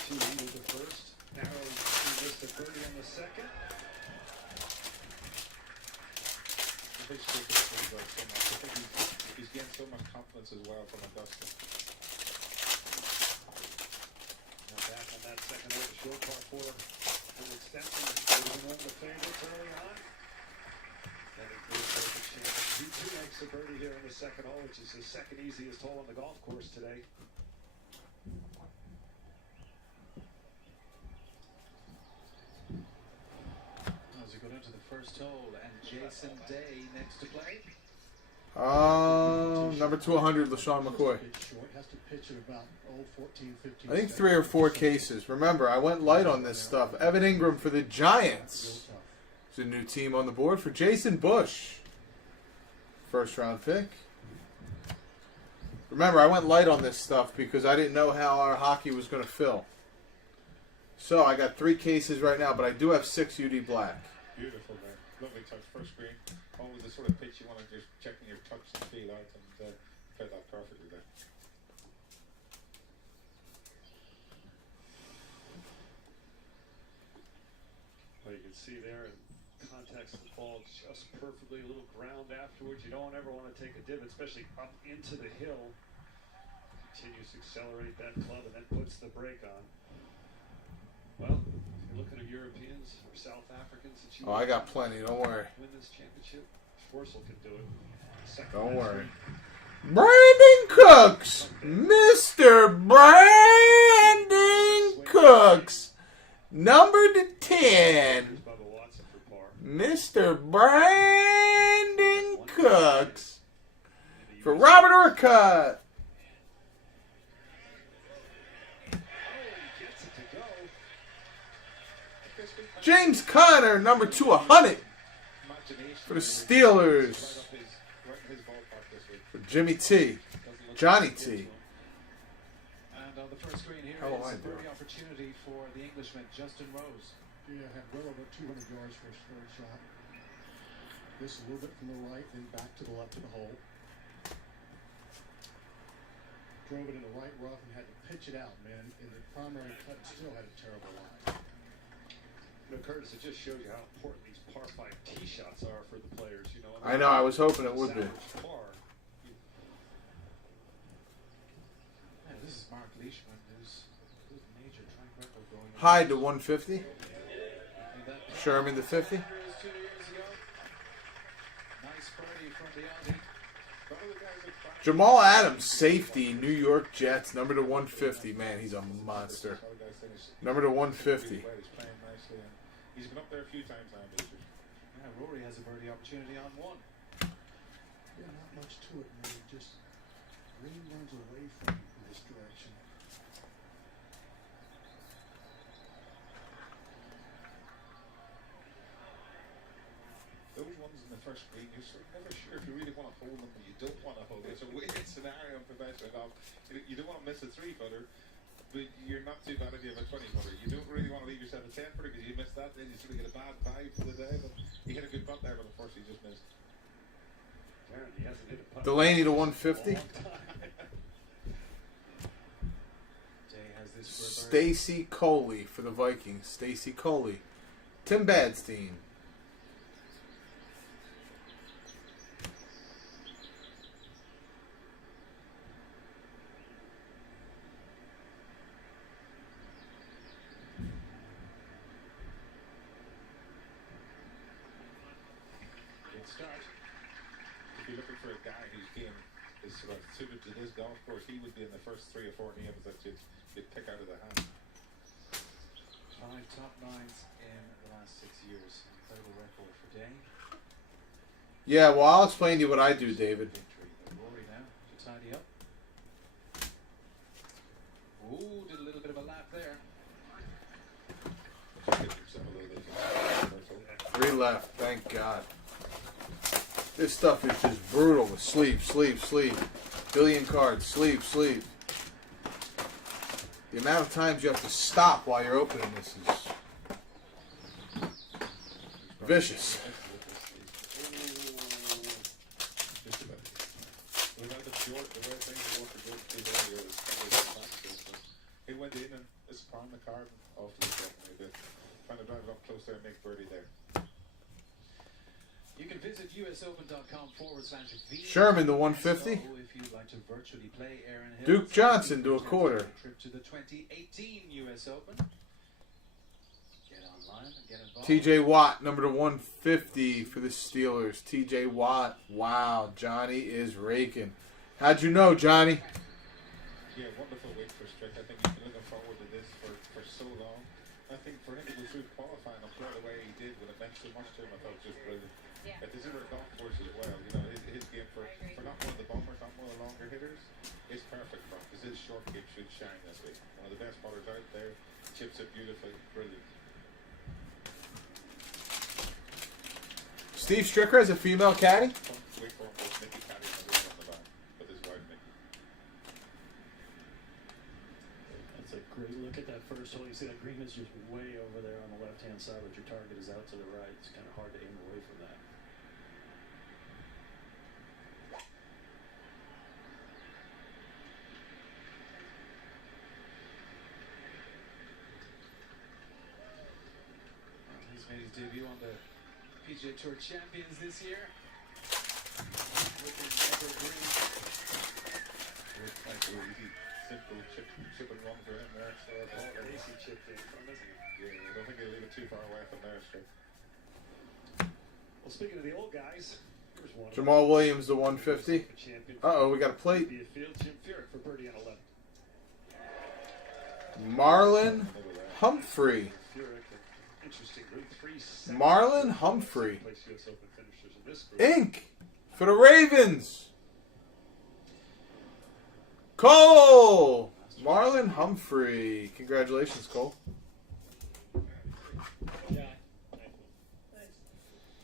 He leaded the first. Narrow, he missed a birdie on the second. I think so much. I think he's gained so much confidence as well from Augusta. Now back on that second hole, short par 4. And Stenson was one of the favorites early on. Getting close to the champion. He too makes a birdie here in the second hole, which is his second easiest hole on the golf course today. As we go into the first hole, and Jason Day next to play. Number 200, LaShawn McCoy. Has to pitch at about 14, 15 I think 3 or 4 cases. Remember, I went light on this stuff. Evan Ingram for the Giants. There's a new team on the board for Jason Bush. First round pick. Remember, I went light on this stuff because I didn't know how our hockey was going to fill. So I got 3 cases right now, but I do have 6 UD Black. Beautiful, man. Lovely touch. First green. Always the sort of pitch you want to just checking your touch and feel out, and play that perfectly there. Well, you can see there in context of the ball just perfectly, a little ground afterwards. You don't ever want to take a divot, especially up into the hill. Continues to accelerate that club and then puts the brake on. Well, if you're looking at Europeans or South Africans that you Oh, I got plenty. Don't worry. win this championship, Schwarzel can do it. Second Don't best worry. win. Brandon Cooks. Mr. Brandon Cooks. Number 10. Bubba Watson for par. Mr. Brandon Cooks. For Robert Urquhart. Gets it to go. James Conner, number 200. For the Steelers. For Jimmy T. Johnny T. And on the first screen here How am is I a birdie doing? opportunity for the Englishman, Justin Rose. Yeah, had well over 200 yards for his third shot. This a little bit from the right, then back to the left of the hole. Drove it in the right rough and had to pitch it out, man. And the primary cut still had a terrible line. You know, Curtis, it just shows you how important these par 5 tee shots are for the players. You know, I know, I was hoping it would be. Par. And this is Mark Leishman, who's major track record going on. Hyde to 150. And that Sherman to 50. 2 years ago. Nice birdie from the Aussie. Jamal Adams, safety, New York Jets, number to 150. Man, he's a monster. Number to 150. He's playing nicely, and he's been up there a few times now, Major. Yeah, Rory has a birdie opportunity on 1. Yeah, not much to it, man. Just green runs away from you in this direction. Those ones in the first green, you're sort of never sure if you really want to hold them, but you don't want to hold them. It's a weird scenario in professional golf. You don't want to miss a 3-footer, but you're not too bad if you have a 20-footer. You don't really want to leave yourself a 10-footer because you missed that, then you sort of get a bad vibe for the day. But he hit a good putt there, but unfortunately just missed. He hasn't hit a putt. Delaney to 150. Jay has this for a birdie. Stacy Coley for the Vikings. Stacy Coley. Tim Badstein. Good start. If you're looking for a guy whose game is sort of suited to this golf course, he would be in the first 3 or 4 names that you'd pick out of the hat. 5 top 9s in the last 6 years. Incredible record for Day. Yeah, well, I'll explain to you what I do, David. Victory. Rory now to tidy up. Ooh, did a little bit of a lap there. Just give yourself a little bit of 3 left, thank God. This stuff is just brutal with sleeve, sleeve, sleeve. Billion cards, sleeve, sleeve. The amount of times you have to stop while you're opening this is vicious. He went in and it's palm the card off to the second a bit. Trying to drive it up close there and make birdie there. You can visit usopen.com/V. Sherman, the 150. If you'd like to virtually play Aaron Hill. Duke Johnson to a quarter. Trip to the 2018 US Open. Get online and get involved. TJ Watt, number to 150 for the Steelers. TJ Watt. Wow, Johnny is raking. How'd you know, Johnny? Yeah, wonderful week for Strick. I think he's been looking forward to this for so long. I think for him to go through qualifying and play the way he did when it meant so much to him, I thought was just brilliant. Yeah. At the Zimmer golf course as well, you know, his game for not one of the bombers, not one of the longer hitters, is perfect for him because his short game should shine this week. One of the best putters out there, chips it beautifully, brilliant. Steve Stricker has a female caddy. Wait for him, both Nicky Caddy and the on the back with his wife Nicky. That's a great look at that first hole. You see that green is just way over there on the left-hand side, but your target is out to the right. It's kind of hard to aim away from that. He's made his debut on the PGA Tour Champions this year. Looking evergreen. Looks like a easy, simple chip and run for him there. So Easy chipped in from, isn't it? yeah, I don't think he'll leave it too far away from there, Strick. Well, speaking of the old guys, here's one. Jamal Williams, the 150. Uh-oh, we got a plate. Field, Jim Furyk for birdie on 11. Marlon Humphrey. Furyk, interesting group 3. Marlon Humphrey. Place US Open finishers in this group. Inc. for the Ravens. Cole. Marlon Humphrey. Congratulations, Cole.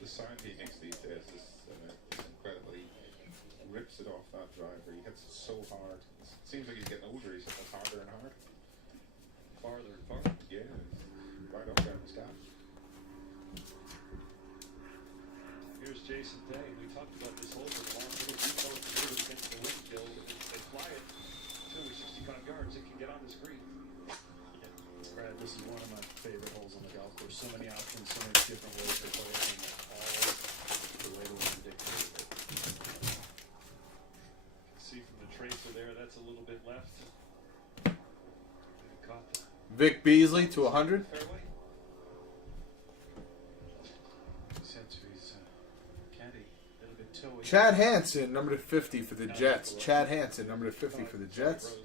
The sound he makes these days is incredible. He rips it off that driver. He hits it so hard. It seems like he's getting older. He's hitting it harder and harder. Farther and farther. Yeah, it's right up there in the sky. Here's Jason Day. We talked about this hole for the long little deep hole against the wind kill. If they fly it 265 yards, it can get on the screen. Brad, this is one of my favorite holes on the golf course. So many options, so many different ways to play it, and all the way to win dictated it. See from the tracer there, that's a little bit left. Caught the Vic Beasley to 100. fairway. Chad Hansen, number to 50 for the Jets. Chad Hansen, number to 50 for the Jets.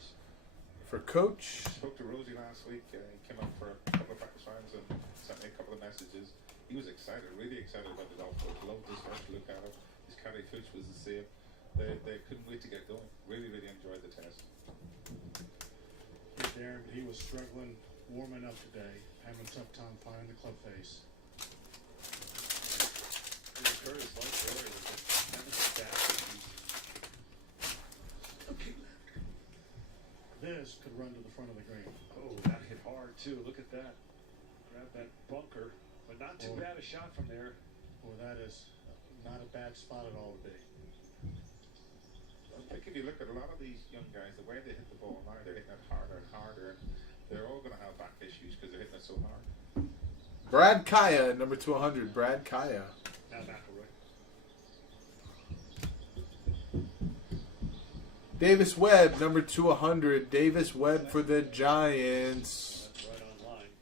For Coach. Spoke to Rosie last week. He came up for a couple of practice rounds and sent me a couple of messages. He was excited, really excited about the golf course. Loved his first look at it. His caddy Fish was the same. They couldn't wait to get going. Really, really enjoyed the test. Darren, he was struggling warming up today, having a tough time finding the club face. Curtis likes the area. This could run to the front of the green. Oh, that hit hard too. Look at that. Grab that bunker, but not too bad a shot from there. Boy, that is not a bad spot at all to be. I think if you look at a lot of these young guys, the way they hit the ball now, they're hitting it harder and harder, and they're all going to have back issues because they're hitting it so hard. Brad Kaya, number 200. Brad Kaya. Now McElroy. Davis Webb, number 200. Davis Webb for the Giants. Right on line.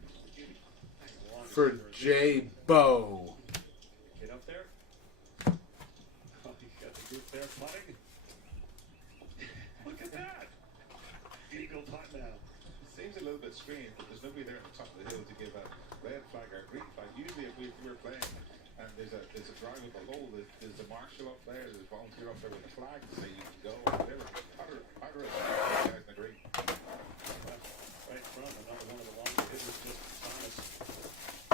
For J. Bo. Get up there. Oh, you got the group there putting. Look at that. Eagle putt now. It seems a little bit strange, but there's nobody there at the top of the hill to give a red flag or a green flag. Usually if we were playing and there's a drive with a hole, there's a marshal up there, there's a volunteer up there with a flag to say you can go or whatever. How do guys in the green? Right in front, another one of the longer hitters, Justin Thomas.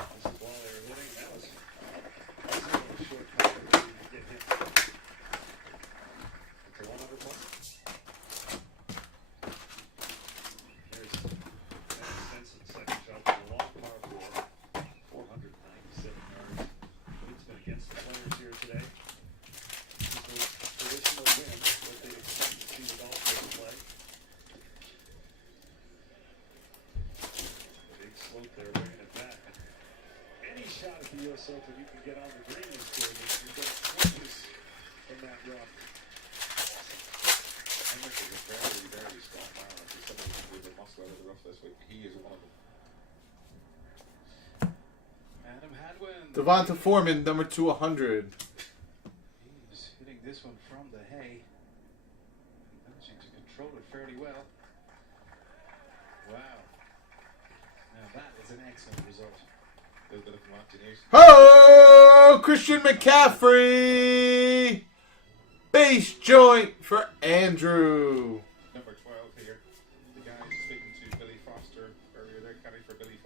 This is while they were hitting, and that was a little short putt to get him. It's a 100 putt. There's that rough. Henrik is a very, very strong man. As you said, he was a muscle out of the rough this week. He is one of them. Adam Hadwin. Devonta Foreman, number 200. He's hitting this one from the hay. Managing to control it fairly well. Wow. Now that is an excellent result. A little bit of imagination. Oh, Christian McCaffrey. Base joint for Andrew. Number 12 here. The guy speaking to Billy Foster earlier there, caddy for Lee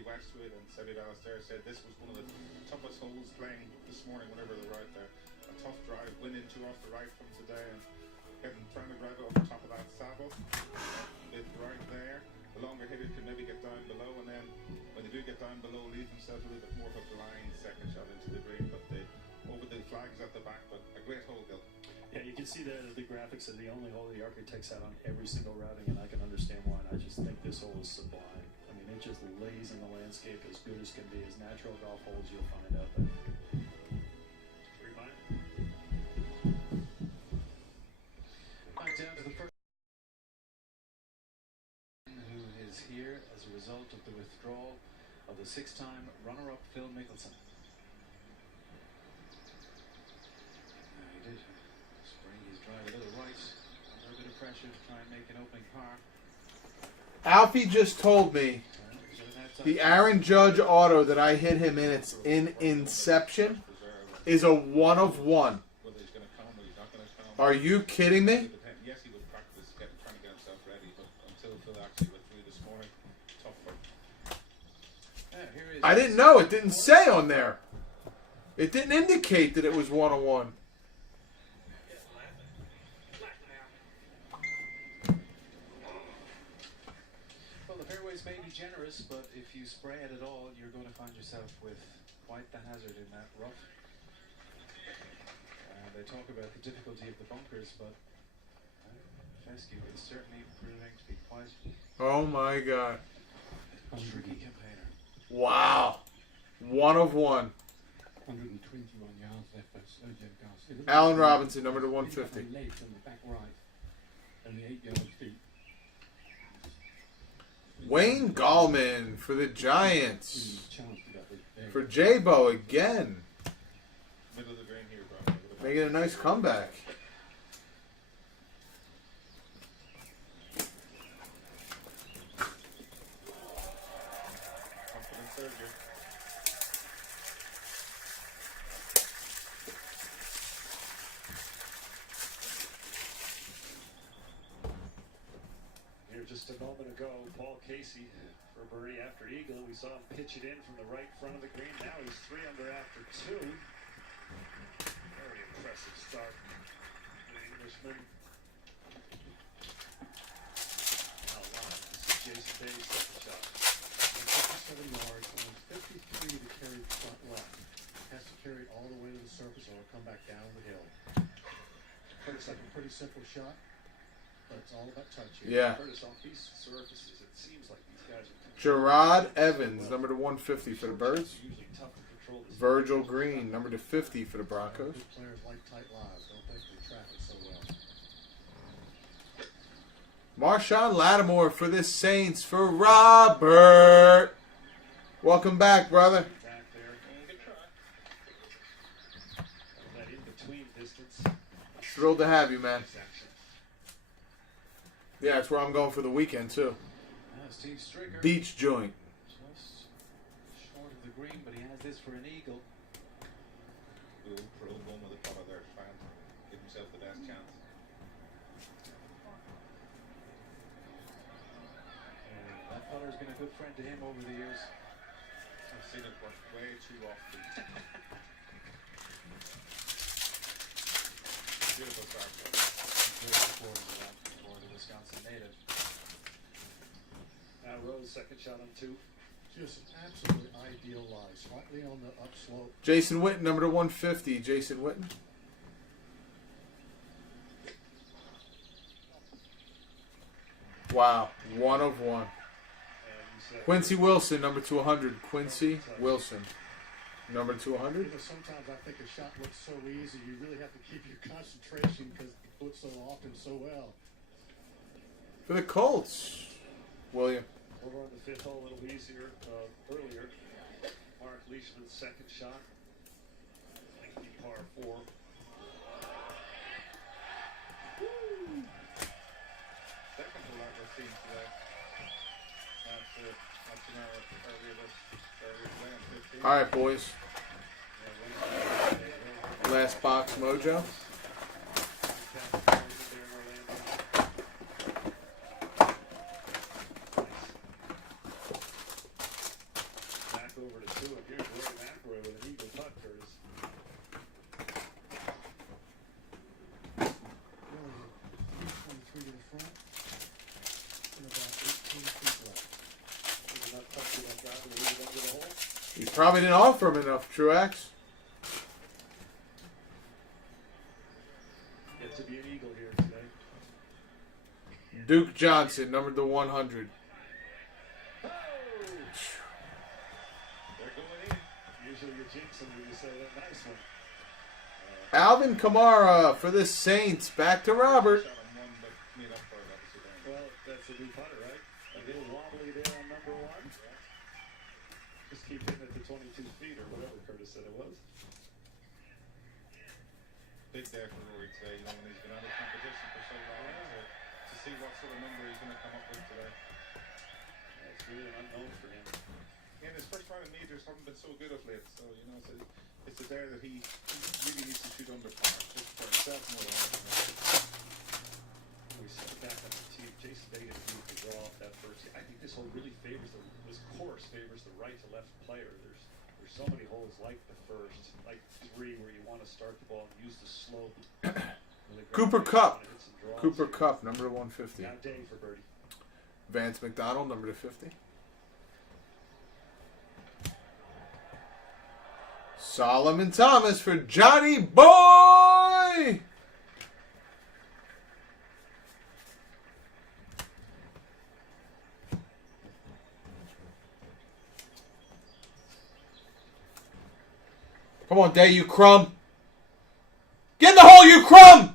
Westwood, and Sally Alistair said this was one of the toughest holes playing this morning whenever they were out there. A tough drive, winning two off the right from today, and trying to drive it over top of that saddle. Bit right there. The longer hitters can maybe get down below, and then when they do get down below, leave themselves a little bit more of a blind second shot into the green, but they over the flags at the back, but a great hole, Gil. Yeah, you can see that as the graphics are the only hole the architects had on every single routing, and I can understand why. And I just think this hole is sublime. I mean, it just lays in the landscape as good as can be, as natural golf holes you'll find out there. Back down to the first who is here as a result of the withdrawal of the six-time runner-up Phil Mickelson. He did spring his drive a little right, under a bit of pressure to try and make an opening par. Alfie just told me the Aaron Judge auto that I hit him in Inception is a 1 of 1. Whether he's going to come or he's not going to come. Are you kidding me? Yes, he would practice trying to get himself ready, but until Phil actually went through this morning, tough for him. I didn't know. It didn't say on there. It didn't indicate that it was 1 of 1. Well, the fairways may be generous, but if you spray it at all, you're going to find yourself with quite the hazard in that rough. They talk about the difficulty of the bunkers, but Fescue is certainly proving to be quite Oh my God. a tricky campaigner. Wow. 1 of 1. 121 yards left for Sergio Garcia. Allen Robinson, number to 150. Late from the back right. Only 8 yards deep. Wayne Gallman for the Giants. For J-Bo again. Middle of the green here, bro. Making a nice comeback. Confident Sergio. Here just a moment ago, Paul Casey for birdie after eagle. We saw him pitch it in from the right front of the green. Now he's 3 under after 2. Very impressive start. The Englishman. Now line. This is Jason Day's second shot. 57 yards, only 53 to carry the front left. Has to carry it all the way to the surface or it'll come back down the hill. Looks like a pretty simple shot, but it's all about touch here. Yeah. Curtis, off these surfaces, it seems like these guys are Gerard Evans, number to 150 for the Birds. Usually tough to control this. Virgil Green, number to 50 for the Broncos. Good players like tight lives, don't they? They trap it so well. Marshawn Lattimore for the Saints for Robert. Welcome back, brother. Back there. Good try. That in-between distance. Thrilled to have you, man. Yeah, that's where I'm going for the weekend, too. Steve Stricker. Beach joint. Just short of the green, but he has this for an eagle. We'll throw one with a putter there, try and give himself the best chance. That putter's been a good friend to him over the years. I've seen it work way too often. Beautiful start. Very supportive of that for the Wisconsin native. Now Rose, second shot on 2. Just an absolutely ideal lie. Slightly on the upslope. Jason Witten, number to 150. Jason Witten. Wow. 1 of 1. Quincy Wilson, number to 100. Quincy Wilson. Number 200. You know, sometimes I think a shot looks so easy, you really have to keep your concentration because it looks so often so well. For the Colts, William. Over on the fifth hole, a little easier earlier. Mark Leishman's second shot. Lengthy par 4. Second to that we're seeing today. That's an hour earlier today. All right, boys. Last box, Mojo. Back over to 2, and here's Rory McIlroy with an eagle putt, Curtis. Really, 23 to the front, and about 18 feet left. He's not touching that driver to leave it under the hole. He probably didn't offer him enough, Truax. Get to be an eagle here today. Duke Johnson, number to 100. Oh! They're going in. Usually you're jinxing when you say that nice one. Alvin Kamara for the Saints. Back to Robert. Well, that's a new putter, right? A little wobbly there on number 1. Just keep hitting it to 22 feet or whatever Curtis said it was. Big day for Rory today, you know, when he's been out of competition for so long. To see what sort of number he's going to come up with today. It's really unknown for him. And his first round of majors haven't been so good of late, so you know it's a day that he really needs to shoot under par, just for himself more than anything. We set back on the tee. Jason Day didn't need to draw off that first tee. I think this hole really favors this course favors the right to left player. There's so many holes like the first, like 3, where you want to start the ball and use the slope. Really Cooper great. Kupp. Hit some draws. Cooper Kupp, number to 150. Now day for birdie. Vance McDonald, number to 50. Solomon Thomas for Johnny Boy. Come on, Day, you crumb. Get in the hole, you crumb.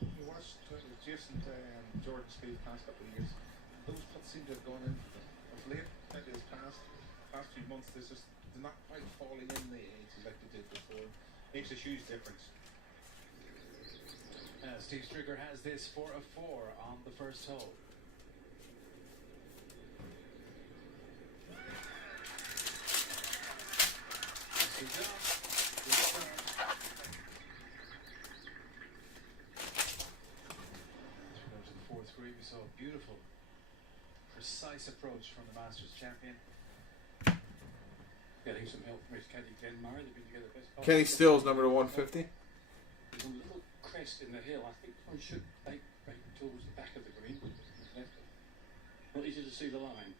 You watched Jason and Jordan Spieth past couple of years. Those putts seem to have gone in of late. Maybe this past few months, they're not quite falling in the edges like they did before. Makes a huge difference. Steve Stricker has this for a 4 on the first hole. Good job. Good start. As we go to the 4th green, we saw a beautiful, precise approach from the Masters champion. Getting some help from his caddy Ken Murray. They've been together best. Kenny Stills, number to 150. There's a little crest in the hill. I think one should bake right towards the back of the green. Left. Not easy to see the line.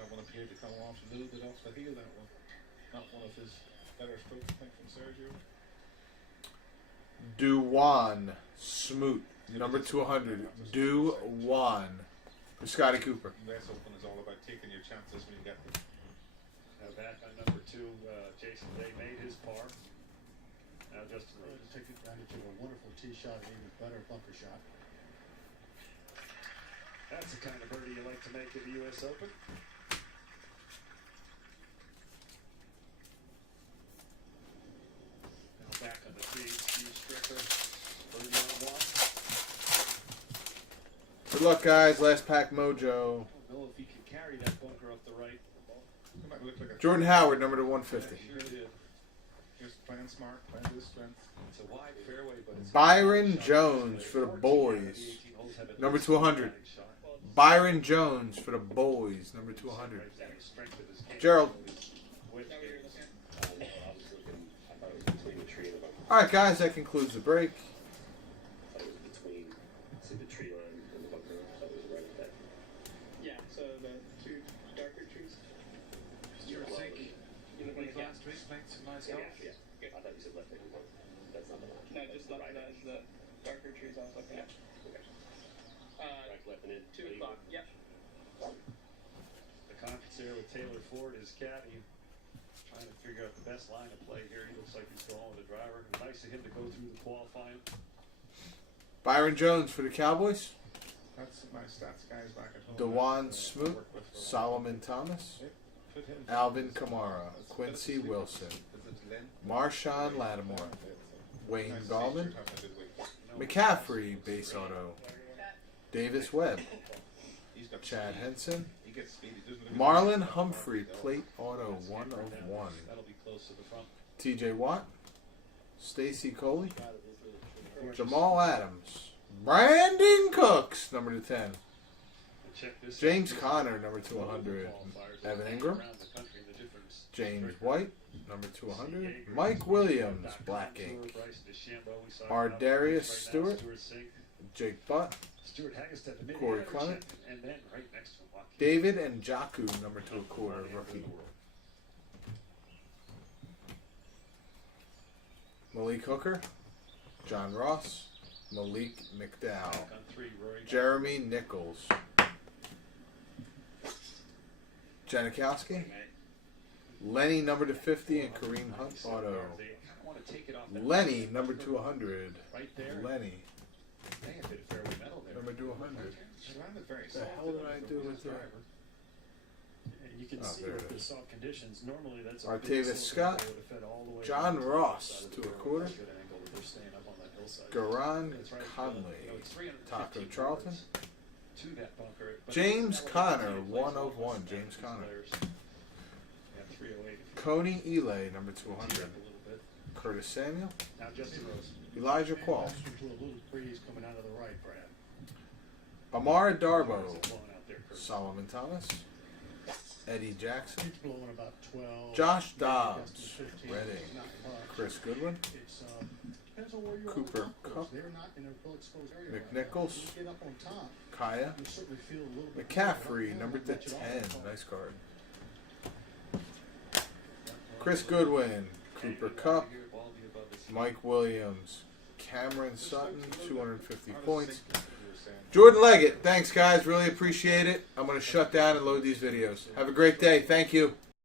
That one appeared to come off a little bit off the heel, that one. Not one of his better strokes, I think, from Sergio. Duwan Smoot, number 200. Duwan for Scotty Cooper. US Open is all about taking your chances when you get them. Now back on number 2, Jason Day made his par. Now Justin To Rose. take advantage of a wonderful tee shot and even better bunker shot. That's the kind of birdie you like to make in the U.S. Open. Now back on the tee, Steve Stricker. Birdie on 1. Good luck, guys. Last pack, Mojo. I don't know if he can carry that bunker up the right. It might look like a Jordan Howard, number to 150. Sure did. just playing smart, playing to his strength. It's a wide fairway, but it's Byron Jones for the boys, number 200. Byron Jones for the boys, number 200. Gerald. All right, guys, that concludes the break. Yeah, so the 2 darker trees. Stuart Sink, last week, playing some nice golf. I thought you said left. That's not the one. No, just left. That is the darker trees I was looking at. 2 o'clock. Yep. The conference there with Taylor Ford, his caddy, trying to figure out the best line of play here. He looks like he's going with a driver. Nice of him to go through the qualifying. Byron Jones for the Cowboys. That's my stats guys back at home. Dewan Smoot, Solomon Thomas, Alvin Kamara, Quincy Wilson, Marshawn Lattimore, Wayne Gallman, McCaffrey, base auto, Davis Webb, Chad Henson, Marlon Humphrey, plate auto, 1 of 1, TJ Watt, Stacy Coley, Jamal Adams, Brandon Cooks, number 210, James Conner, number 200, Evan Ingram, James White, number 200, Mike Williams, black ink, Ardarius Stewart, Jake Butt, Corey Clement, David and Njoku, number 2 1/4, rookie. Malik Hooker, John Ross, Malik McDowell, Jeremy Nichols, Janikowski, Lenny, number 250, and Kareem Hunt auto. Lenny, number 200. Lenny, number 200. What the hell did I do with that? And you can see with the soft conditions, normally that's a Artavis Scott, John Ross, 2 1/4. Garan Conley, Taco Charlton, James Conner, 1 of 1. James Conner. Coney Elay, number 200. Curtis Samuel, Elijah Qualls, Amara Darbo, Solomon Thomas, Eddie Jackson, Josh Dobbs, Redding, Chris Goodwin, Cooper Kupp, McNichols, Kaya, McCaffrey, number 10, nice card. Chris Goodwin, Cooper Kupp, Mike Williams, Cameron Sutton, 250 points. Jordan Leggett, thanks guys, really appreciate it. I'm going to shut down and load these videos. Have a great day. Thank you.